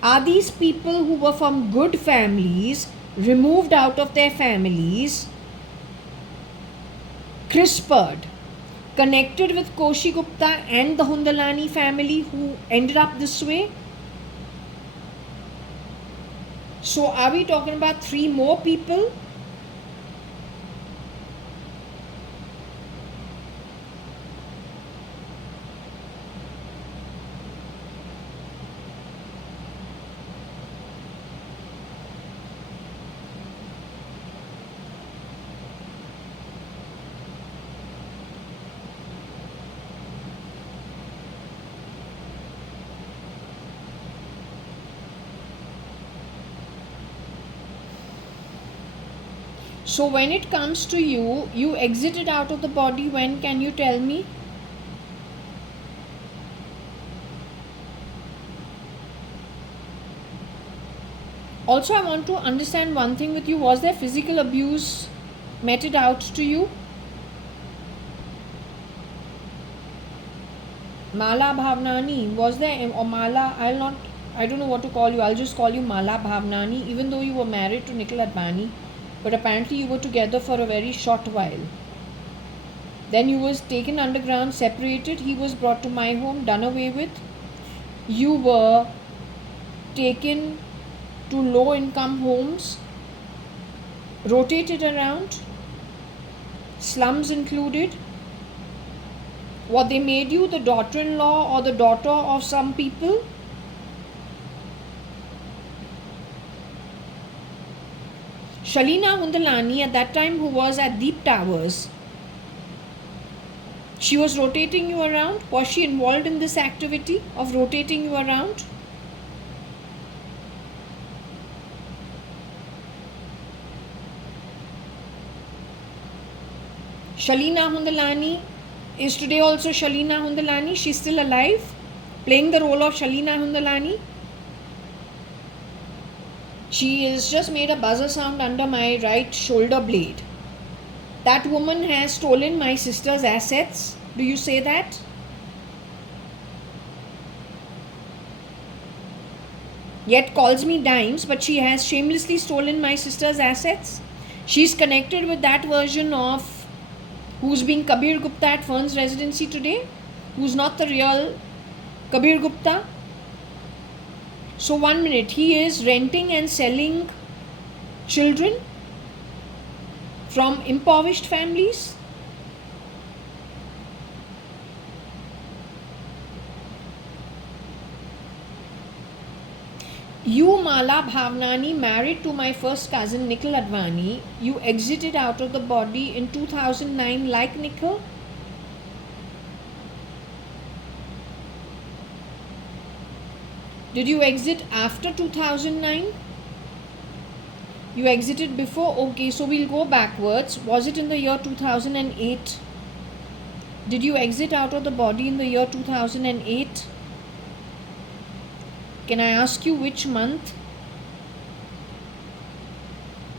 Are these people who were from good families, removed out of their families, CRISPR'd, connected with Koshi Gupta and the Hundalani family who ended up this way? So are we talking about 3 more people? So when it comes to you, you exited out of the body when? Can you tell me? Also, I want to understand one thing with you. Was there physical abuse meted out to you? Mala Bhavnani, was there, or Mala, I don't know what to call you. I'll just call you Mala Bhavnani, even though you were married to Nikhil Advani, but apparently you were together for a very short while. Then you was taken underground, separated. He was brought to my home, done away with. You were taken to low income homes, rotated around, slums included. What, they made you the daughter-in-law or the daughter of some people? Shalina Hundalani, at that time, who was at Deep Towers, she was rotating you around. Was she involved in this activity of rotating you around? Shalina Hundalani is today also Shalina Hundalani. She's still alive, playing the role of Shalina Hundalani. She has just made a buzzer sound under my right shoulder blade. That woman has stolen my sister's assets. Do you say that? Yet calls me dimes, but she has shamelessly stolen my sister's assets. She's connected with that version of who's being Kabir Gupta at Fern's residency today, who's not the real Kabir Gupta. So 1 minute, he is renting and selling children from impoverished families. You, Mala Bhavnani, married to my first cousin Nikhil Advani. You exited out of the body in 2009 like Nikhil. Did you exit after 2009? You exited before? Okay, so we'll go backwards. Was it in the year 2008? Did you exit out of the body in the year 2008? Can I ask you which month?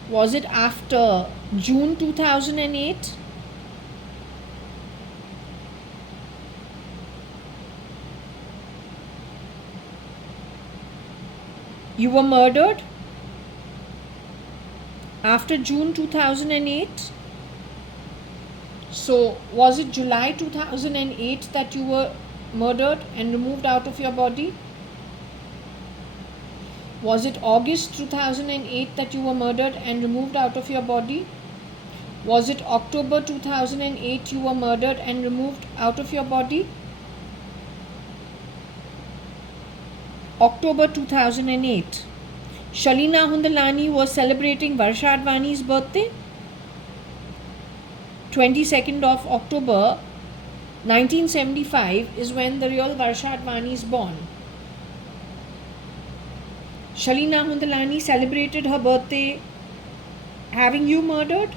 Was it after June 2008? You were murdered after June 2008. So was it July 2008 that you were murdered and removed out of your body? Was it August 2008 that you were murdered and removed out of your body? Was it October 2008 you were murdered and removed out of your body? October 2008. Shalina Hundalani was celebrating Varsha Advani's birthday. 22nd of October 1975 is when the real Varsha Advani is born. Shalina Hundalani celebrated her birthday having you murdered.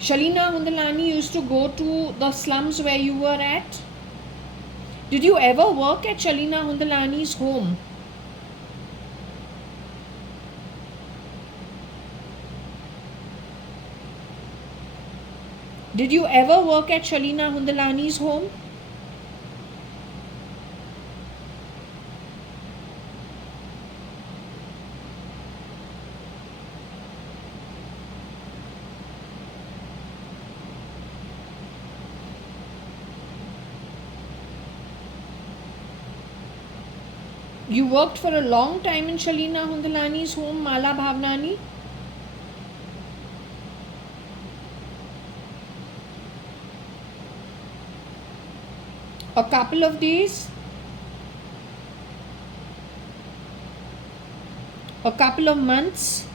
Shalina Hundalani used to go to the slums where you were at. Did you ever work at Shalina Hundalani's home? Did you ever work at Shalina Hundalani's home? You worked for a long time in Shalina Hundalani's home, Mala Bhavnani. A couple of days, a couple of months,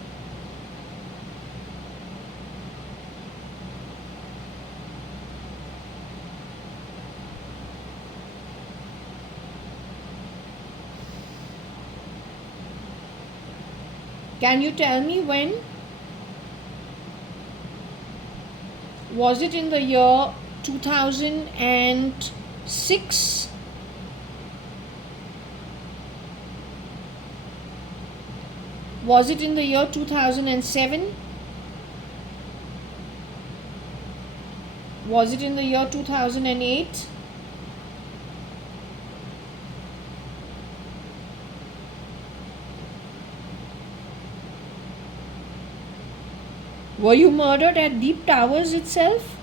can you tell me when? Was it in the year 2006? Was it in the year 2007? Was it in the year 2008? Were you murdered at Deep Towers itself?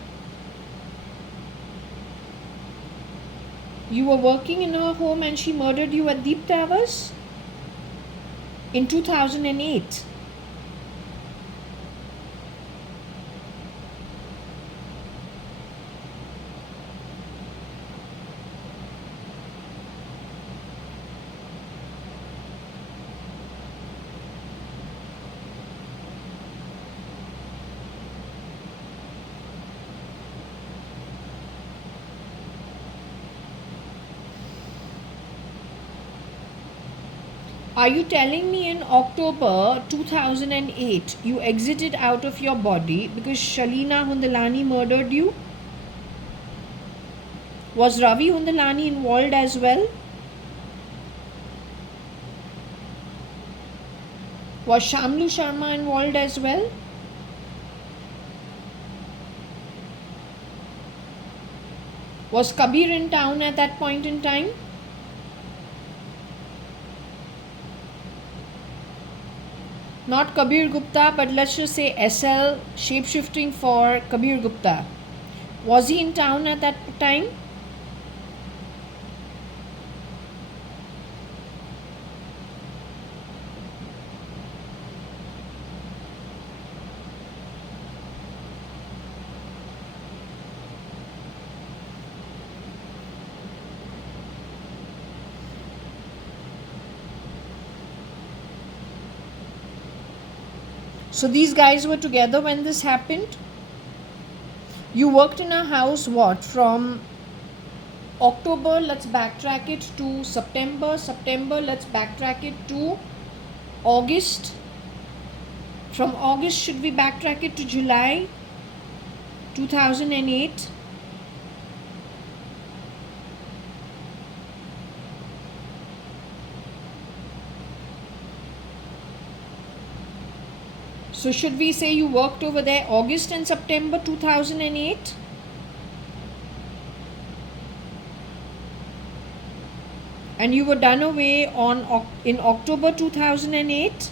You were working in her home and she murdered you at Deep Towers? In 2008. Are you telling me in October 2008 you exited out of your body because Shalina Hundalani murdered you? Was Ravi Hundalani involved as well? Was Shamlu Sharma involved as well? Was Kabir in town at that point in time? Not Kabir Gupta, but let's just say SL, shapeshifting for Kabir Gupta. Was he in town at that time? So these guys were together when this happened. You worked in a house what? From October, let's backtrack it to September. September, let's backtrack it to August. From August, should we backtrack it to July 2008? So should we say you worked over there August and September 2008? And you were done away in October 2008?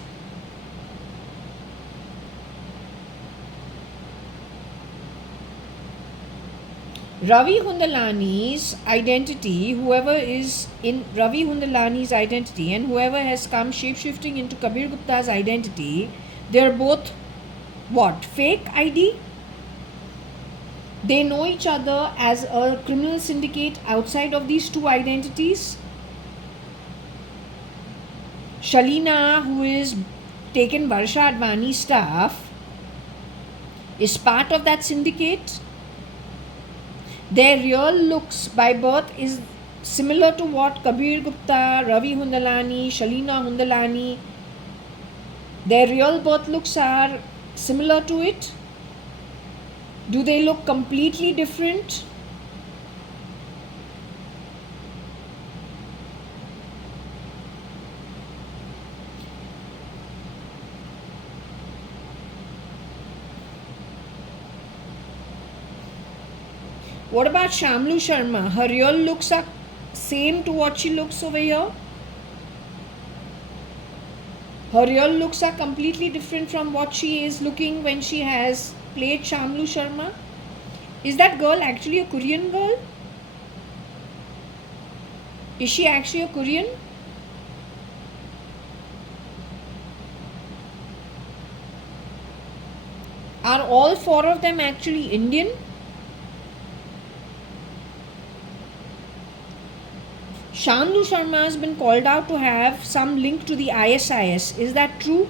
Ravi Hundalani's identity, whoever is in Ravi Hundalani's identity and whoever has come shape-shifting into Kabir Gupta's identity, they're both what? Fake ID? They know each other as a criminal syndicate outside of these two identities. Shalina, who is taken JAYA.ADVANI staff, is part of that syndicate. Their real looks by birth is similar to what Kabir Gupta, Ravi Hundalani, Shalina Hundalani, their real birth looks are similar to it. Do they look completely different? What about Shamlu Sharma? Her real looks are same to what she looks over here. Her real looks are completely different from what she is looking when she has played Shamlu Sharma. Is that girl actually a Korean girl? Is she actually a Korean? Are all four of them actually Indian? Shamlu Sharma has been called out to have some link to the ISIS. Is that true?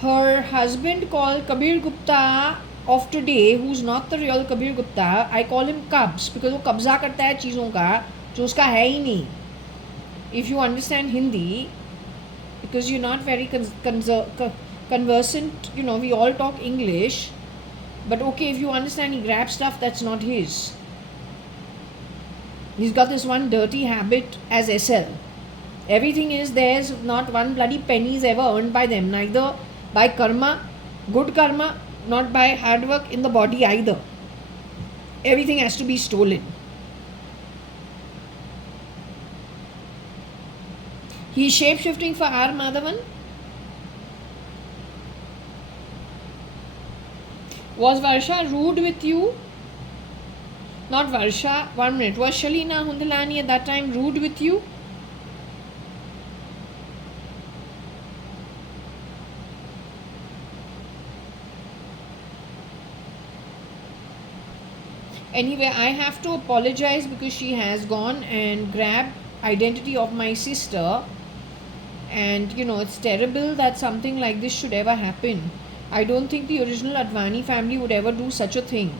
Her husband called Kabir Gupta of today who's not the real Kabir Gupta, I call him Kabs, because वो कब्जा करता है चीज़ों का जो उसका है ही नहीं. If you understand Hindi, because you're not very conversant, we all talk English, but okay, if you understand, he grabs stuff that's not his. He's got this one dirty habit as SL. Everything is theirs, not one bloody penny is ever earned by them, neither by karma, good karma, not by hard work in the body either. Everything has to be stolen. He is shape-shifting for R. Madhavan. Was Varsha rude with you? Not Varsha, 1 minute. Was Shalina Hundalani at that time rude with you? Anyway, I have to apologize because she has gone and grabbed identity of my sister, and it's terrible that something like this should ever happen. I don't think the original Advani family would ever do such a thing.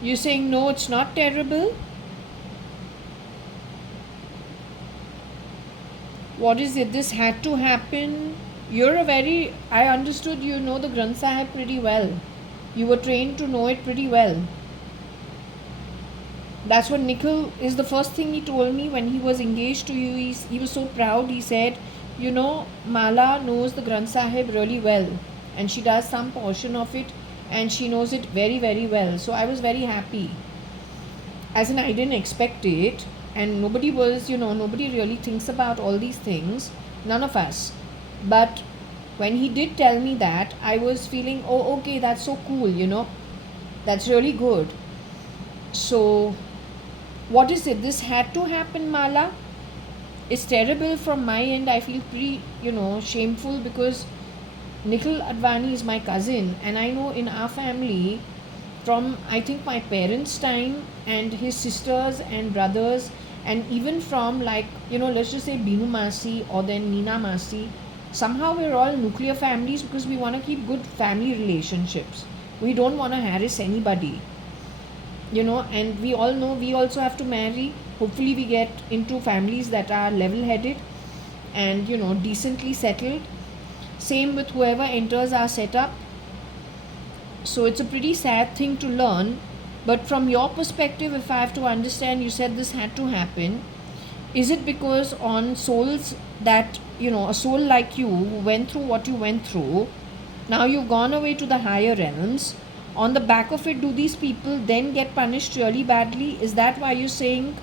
You're saying no, it's not terrible? What is it? This had to happen. I understood you know the Granth Sahib pretty well. You were trained to know it pretty well. That's what Nikhil is the first thing he told me when he was engaged to you. He was so proud. He said, Mala knows the Granth Sahib really well, and she does some portion of it, and she knows it very, very well. So I was very happy. As in, I didn't expect it, and nobody really thinks about all these things. None of us. But when he did tell me that, I was feeling, oh, okay, that's so cool, that's really good. So, what is it? This had to happen, Mala. It's terrible from my end. I feel pretty, shameful because Nikhil Advani is my cousin, and I know in our family, from I think my parents' time and his sisters and brothers, and even from let's just say Binu Masi or then Nina Masi, somehow we're all nuclear families because we want to keep good family relationships. We don't want to harass anybody. And we all know we also have to marry. Hopefully we get into families that are level-headed and decently settled. Same with whoever enters our setup. So it's a pretty sad thing to learn. But from your perspective, if I have to understand, you said this had to happen. Is it because on souls that, a soul like you who went through what you went through, now you've gone away to the higher realms, on the back of it, do these people then get punished really badly? Is that why you're saying?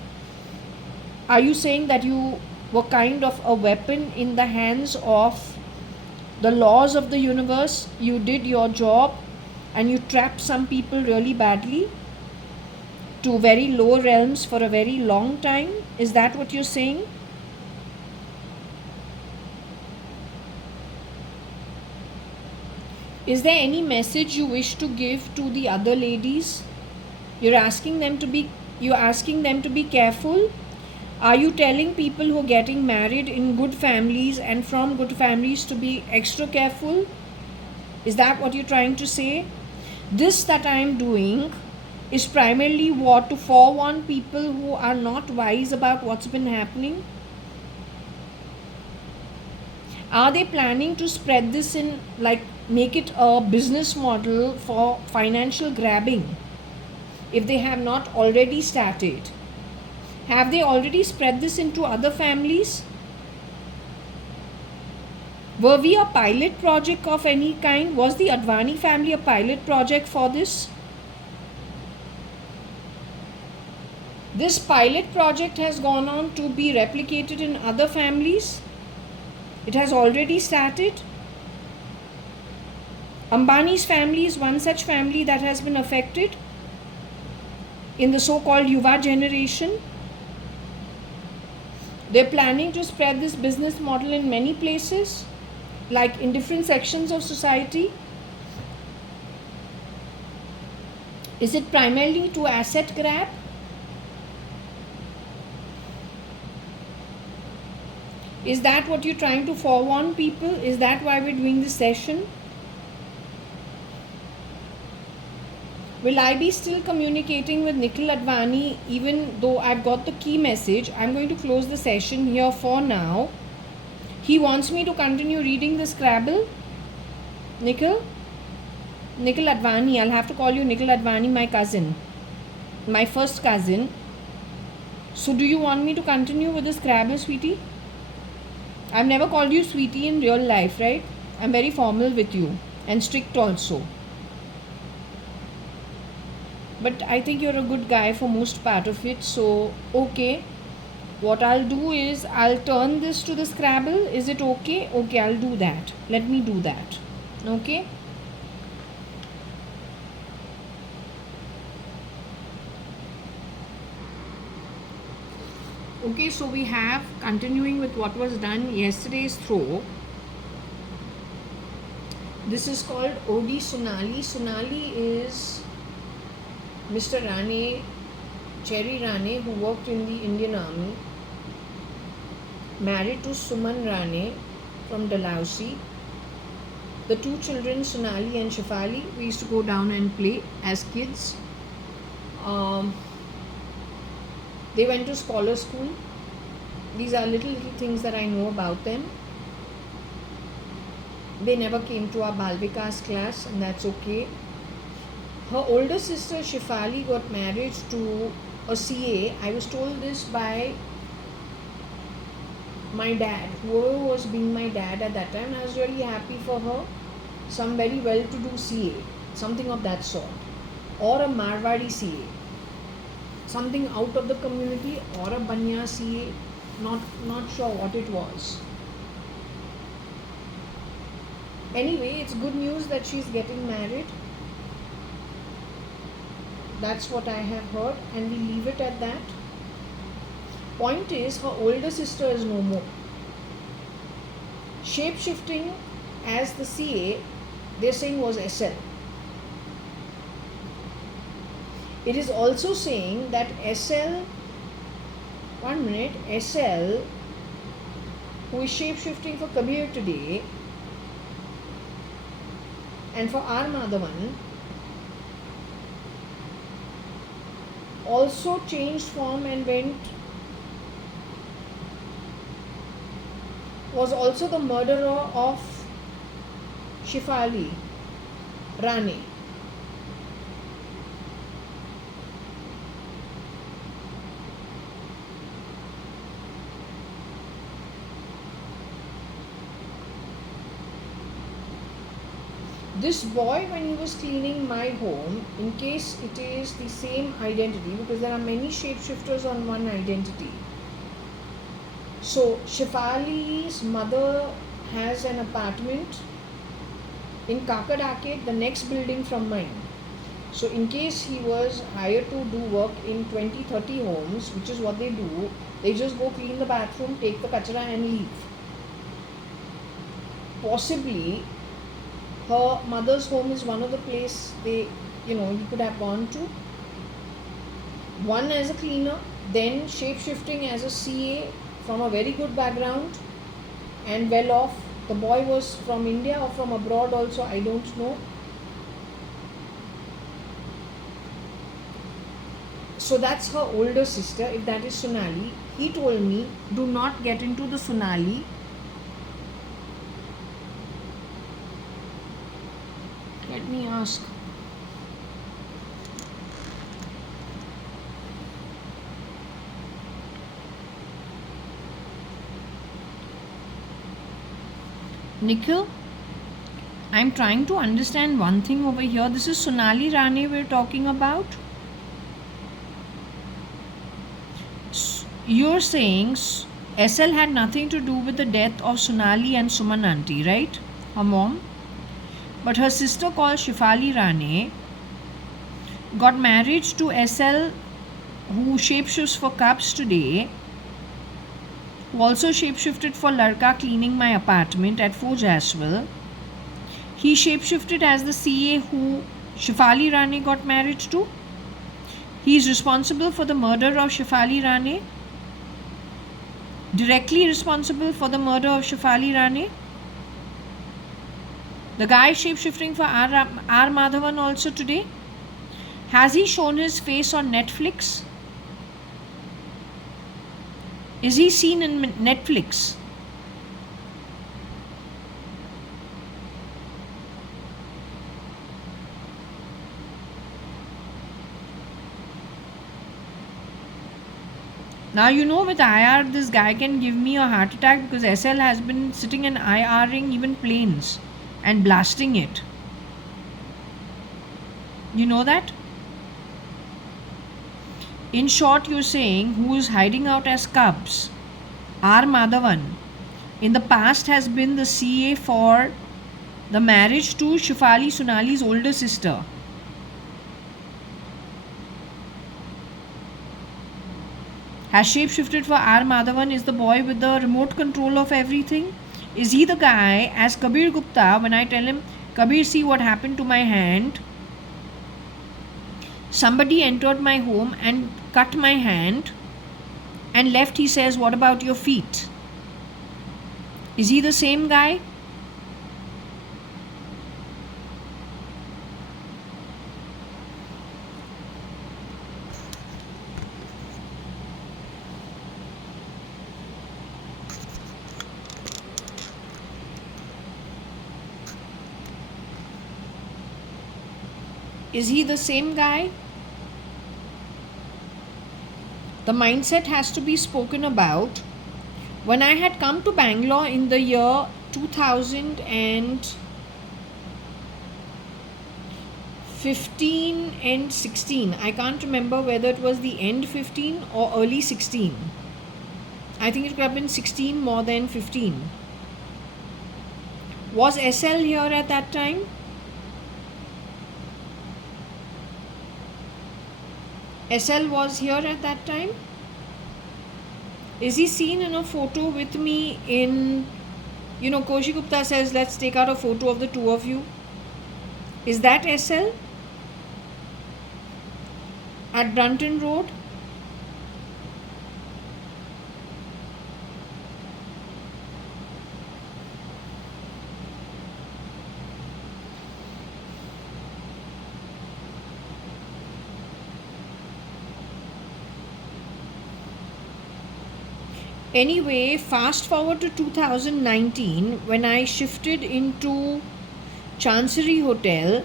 Are you saying that you were kind of a weapon in the hands of the laws of the universe? You did your job and you trapped some people really badly to very low realms for a very long time? Is that what you're saying? Is there any message you wish to give to the other ladies? You're asking them to be careful. Are you telling people who are getting married in good families and from good families to be extra careful? Is that what you're trying to say? This that I am doing is primarily to forewarn people who are not wise about what's been happening. Are they planning to spread this in, make it a business model for financial grabbing? If they have not already started, have they already spread this into other families? Were we a pilot project of any kind? Was the Advani family a pilot project for this? This pilot project has gone on to be replicated in other families. It has already started. Ambani's family is one such family that has been affected in the so-called Yuva generation. They're planning to spread this business model in many places, like in different sections of society. Is it primarily to asset grab? Is that what you're trying to forewarn people? Is that why we're doing this session? Will I be still communicating with Nikhil Advani even though I've got the key message? I'm going to close the session here for now. He wants me to continue reading the Scrabble. Nikhil Advani, I'll have to call you Nikhil Advani, my cousin, my first cousin. So do you want me to continue with the Scrabble, sweetie? I've never called you sweetie in real life, right? I'm very formal with you and strict also. But I think you're a good guy for most part of it. So, okay. What I'll do is I'll turn this to the Scrabble. Is it okay? Okay, I'll do that. Let me do that. Okay. Okay, so we have, continuing with what was done yesterday's throw. This is called Odi Sonali. Sonali is Mr. Rane, Cherry Rane, who worked in the Indian Army, married to Suman Rane from Dalhousie. The two children, Sonali and Shefali, we used to go down and play as kids. They went to scholar school. These are little things that I know about them. They never came to our Bal Vikas class, and that's okay. Her older sister Shefali got married to a CA. I was told this by my dad, whoever was being my dad at that time. I was really happy for her. Some very well-to-do CA, something of that sort, or a Marwadi CA, something out of the community, or a Banya CA, not sure what it was. Anyway, it's good news that she's getting married. That's what I have heard, and we leave it at that. Point is, her older sister is no more. Shape-shifting as the CA, they're saying, was SL. It is also saying that SL, SL, who is shape-shifting for Kabir today, and for R. Madhavan, also changed form and was also the murderer of Shefali Rane. This boy, when he was cleaning my home, in case it is the same identity, because there are many shapeshifters on one identity. So, Shefali's mother has an apartment in Kakadake, the next building from mine. So, in case he was hired to do work in 20-30 homes, which is what they do, they just go clean the bathroom, take the kachra and leave. Possibly, her mother's home is one of the places he could have gone to. One as a cleaner, then shape-shifting as a CA from a very good background and well off. The boy was from India or from abroad also, I don't know. So that's her older sister, if that is Sonali. He told me, do not get into the Sonali. Let me ask. Nikhil, I'm trying to understand one thing over here. This is Sonali Rane we're talking about. You're saying SL had nothing to do with the death of Sonali and Suman auntie, right? Her mom. But her sister called Shefali Rane got married to SL, who shapeshifts for Cubs today, who also shapeshifted for Larka cleaning my apartment at Fort Jaswell. He shapeshifted as the CA who Shefali Rane got married to. He is responsible for the murder of Shefali Rane. directly responsible for the murder of Shefali Rane? The guy shape-shifting for R. Madhavan also today? Has he shown his face on Netflix? Is he seen in Netflix? Now you know with IR this guy can give me a heart attack because SL has been sitting and IRing even planes and blasting it. You know that? In short, you're saying who is hiding out as cubs? R. Madhavan in the past has been the CA for the marriage to Shefali Sonali's older sister. Has shapeshifted for R. Madhavan is the boy with the remote control of everything? Is he the guy as Kabir Gupta when I tell him, Kabir, see what happened to my hand? Somebody entered my home and cut my hand and left. He says, what about your feet? Is he the same guy? Is he the same guy? The mindset has to be spoken about. When I had come to Bangalore in the year 2015 and 16, I can't remember whether it was the end 15 or early 16. I think it could have been 16 more than 15. Was SL here at that time? SL was here at that time? Is he seen in a photo with me in, Koshi Gupta says, let's take out a photo of the two of you. Is that SL? At Brunton Road? Anyway, fast forward to 2019 when I shifted into Chancery Hotel.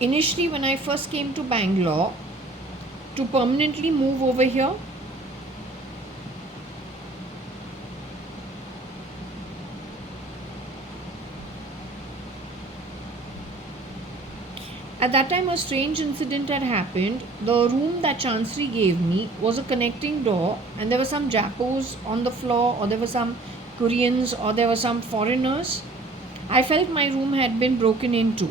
Initially, when I first came to Bangalore to permanently move over here, at that time, a strange incident had happened. The room that Chancery gave me was a connecting door, and there were some Japos on the floor, or there were some Koreans, or there were some foreigners. I felt my room had been broken into.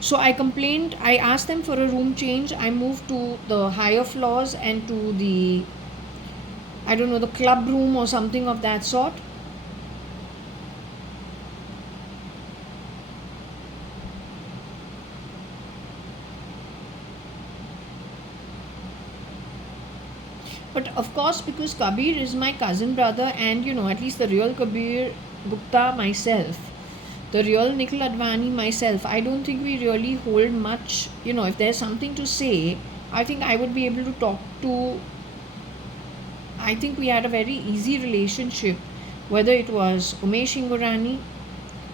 So I complained. I asked them for a room change. I moved to the higher floors and to the, the club room or something of that sort. But of course, because Kabir is my cousin brother and at least the real Kabir Gupta myself, the real Nikhil Advani myself, I don't think we really hold much, if there's something to say, I think I would be able to talk to, I think we had a very easy relationship, whether it was Umesh Ingorani,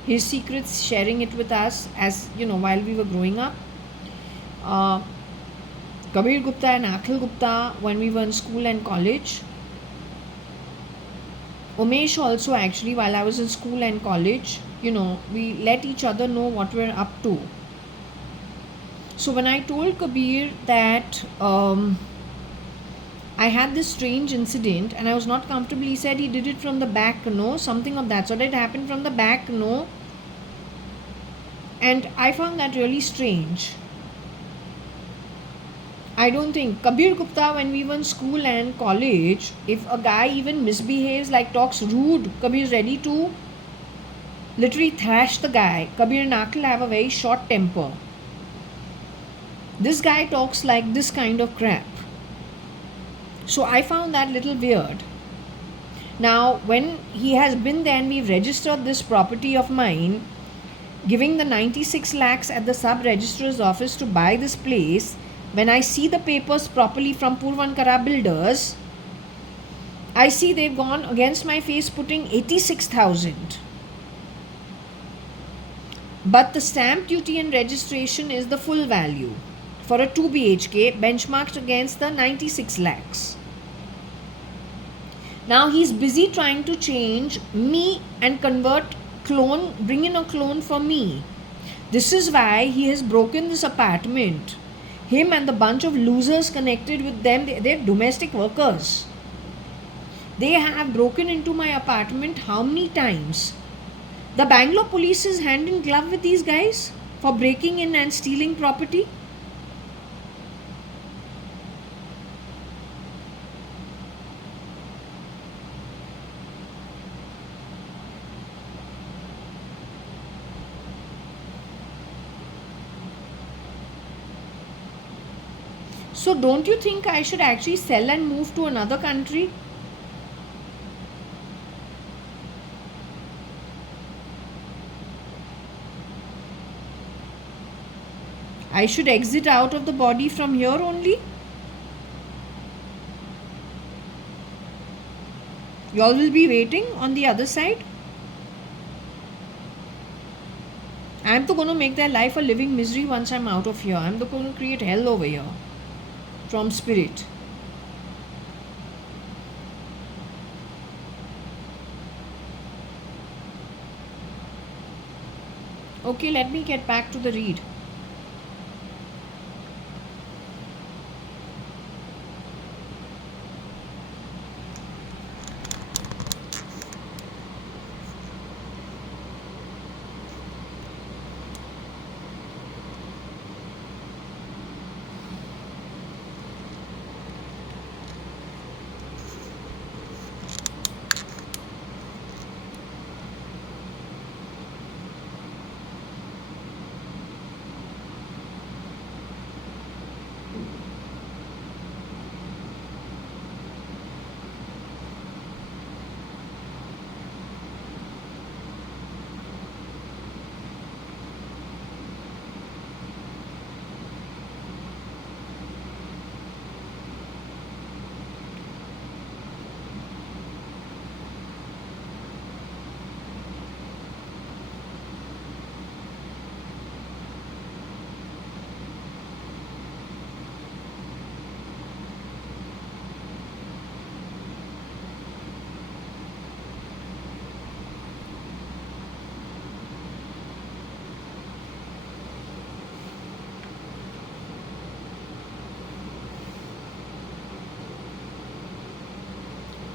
his secrets, sharing it with us as, while we were growing up. Kabir Gupta and Akhil Gupta when we were in school and college. Umesh also actually while I was in school and college, we let each other know what we're up to. So when I told Kabir that I had this strange incident and I was not comfortable, he said he did it from the back, no, something of that sort. It happened from the back, no. And I found that really strange. I don't think Kabir Gupta when we were in school and college, if a guy even misbehaves, like talks rude, Kabir is ready to literally thrashed the guy. Kabir and Nikhil have a very short temper. This guy talks like this kind of crap. So I found that little weird. Now, when he has been there and we've registered this property of mine, giving the 96 lakhs at the sub-registrar's office to buy this place, when I see the papers properly from Purvankara Builders, I see they've gone against my face putting 86,000. But the stamp duty and registration is the full value for a 2 BHK benchmarked against the 96 lakhs. Now he's busy trying to change me and bring in a clone for me. This is why he has broken this apartment. Him and the bunch of losers connected with them, they're domestic workers. They have broken into my apartment how many times? The Bangalore police is hand in glove with these guys for breaking in and stealing property. So don't you think I should actually sell and move to another country? I should exit out of the body from here only? Y'all will be waiting on the other side? I'm going to make their life a living misery once I'm out of here. I'm going to create hell over here from spirit. Okay, let me get back to the read.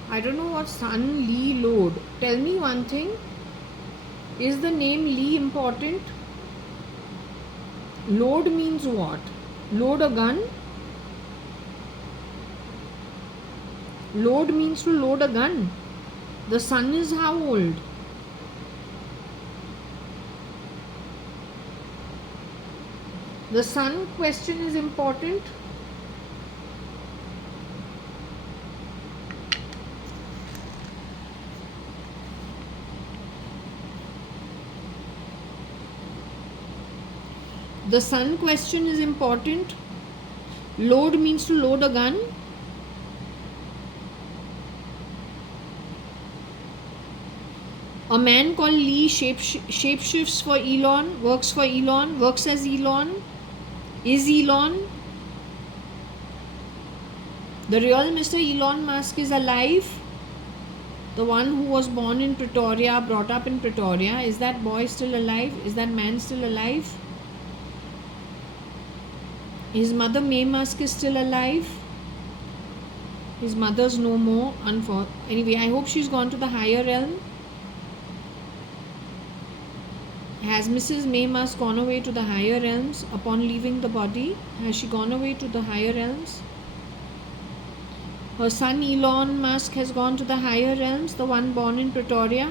I don't know what Sun Lee Load. Tell me one thing. Is the name Lee important? Load means what? Load a gun? Load means to load a gun. The sun is how old? The sun question is important. The sun question is important. Load means to load a gun. A man called Lee shapeshifts for Elon, works for Elon, works as Elon, is Elon. The real Mr. Elon Musk is alive. The one who was born in Pretoria, brought up in Pretoria. Is that boy still alive? Is that man still alive? His mother May Musk is still alive. His mother's no more. Anyway, I hope she's gone to the higher realm. Has Mrs. May Musk gone away to the higher realms upon leaving the body? Has she gone away to the higher realms? Her son Elon Musk has gone to the higher realms, the one born in Pretoria.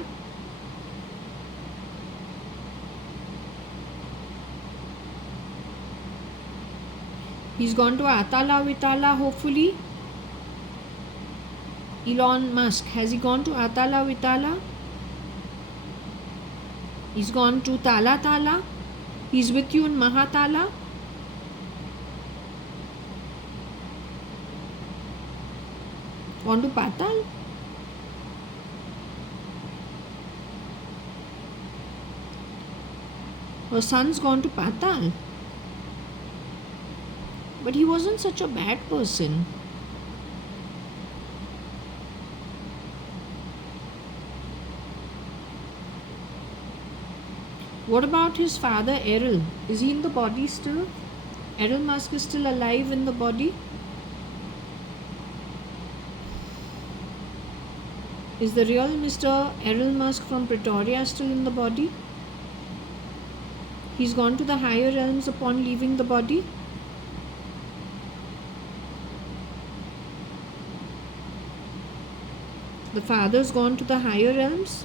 He's gone to Atala Vitala, hopefully. Elon Musk, has he gone to Atala Vitala? He's gone to Tala Tala. He's with you in Mahatala. Gone to Patal? Her son's gone to Patal. But he wasn't such a bad person. What about his father Errol? Is he in the body still? Errol Musk is still alive in the body? Is the real Mr. Errol Musk from Pretoria still in the body? He's gone to the higher realms upon leaving the body? The father's gone to the higher realms?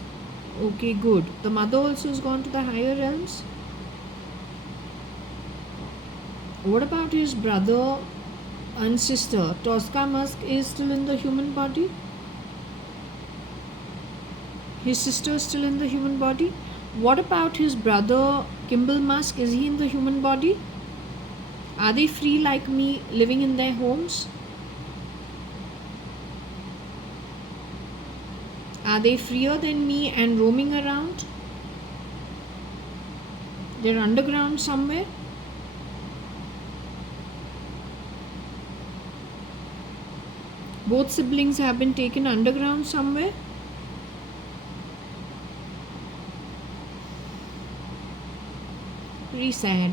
Okay, good. The mother also has gone to the higher realms? What about his brother and sister? Tosca Musk is still in the human body? His sister is still in the human body? What about his brother Kimball Musk? Is he in the human body? Are they free like me, living in their homes? Are they freer than me and roaming around? They're underground somewhere? Both siblings have been taken underground somewhere? Pretty sad.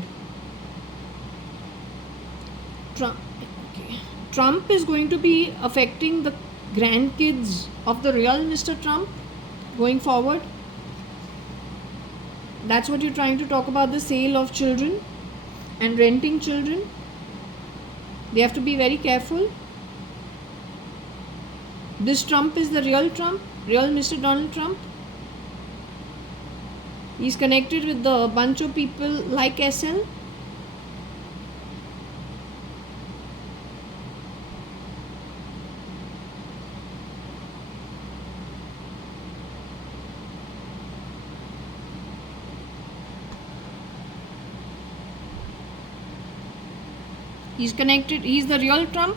Trump is going to be affecting the grandkids of the real Mr. Trump going forward. That's what you're trying to talk about, the sale of children and renting children. They have to be very careful. This Trump is the real Trump, real Mr. Donald Trump. He's connected with the bunch of people like SL. He's connected. He's the real Trump.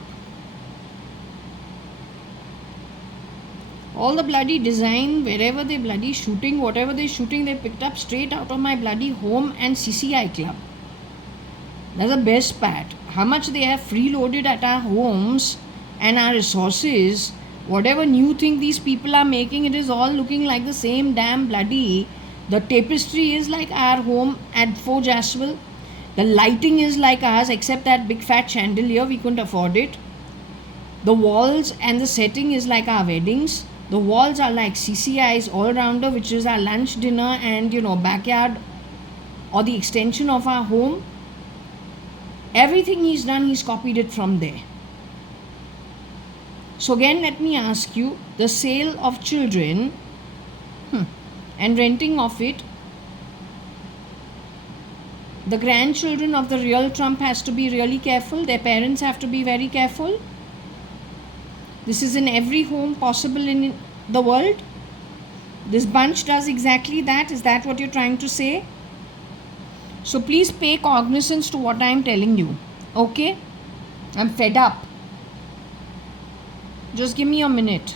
All the bloody design, wherever they bloody shooting, whatever they're shooting, they picked up straight out of my bloody home and CCI club. That's the best part. How much they have freeloaded at our homes and our resources. Whatever new thing these people are making, it is all looking like the same damn bloody. The tapestry is like our home at Fort Jaswell. The lighting is like ours, except that big fat chandelier, we couldn't afford it. The walls and the setting is like our weddings. The walls are like CCI's all-rounder, which is our lunch, dinner and, backyard or the extension of our home. Everything he's done, he's copied it from there. So again, let me ask you, the sale of children and renting of it, the grandchildren of the real Trump has to be really careful. Their parents have to be very careful. This is in every home possible in the world. This bunch does exactly that. Is that what you're trying to say? So please pay cognizance to what I'm telling you. Okay? I'm fed up. Just give me a minute.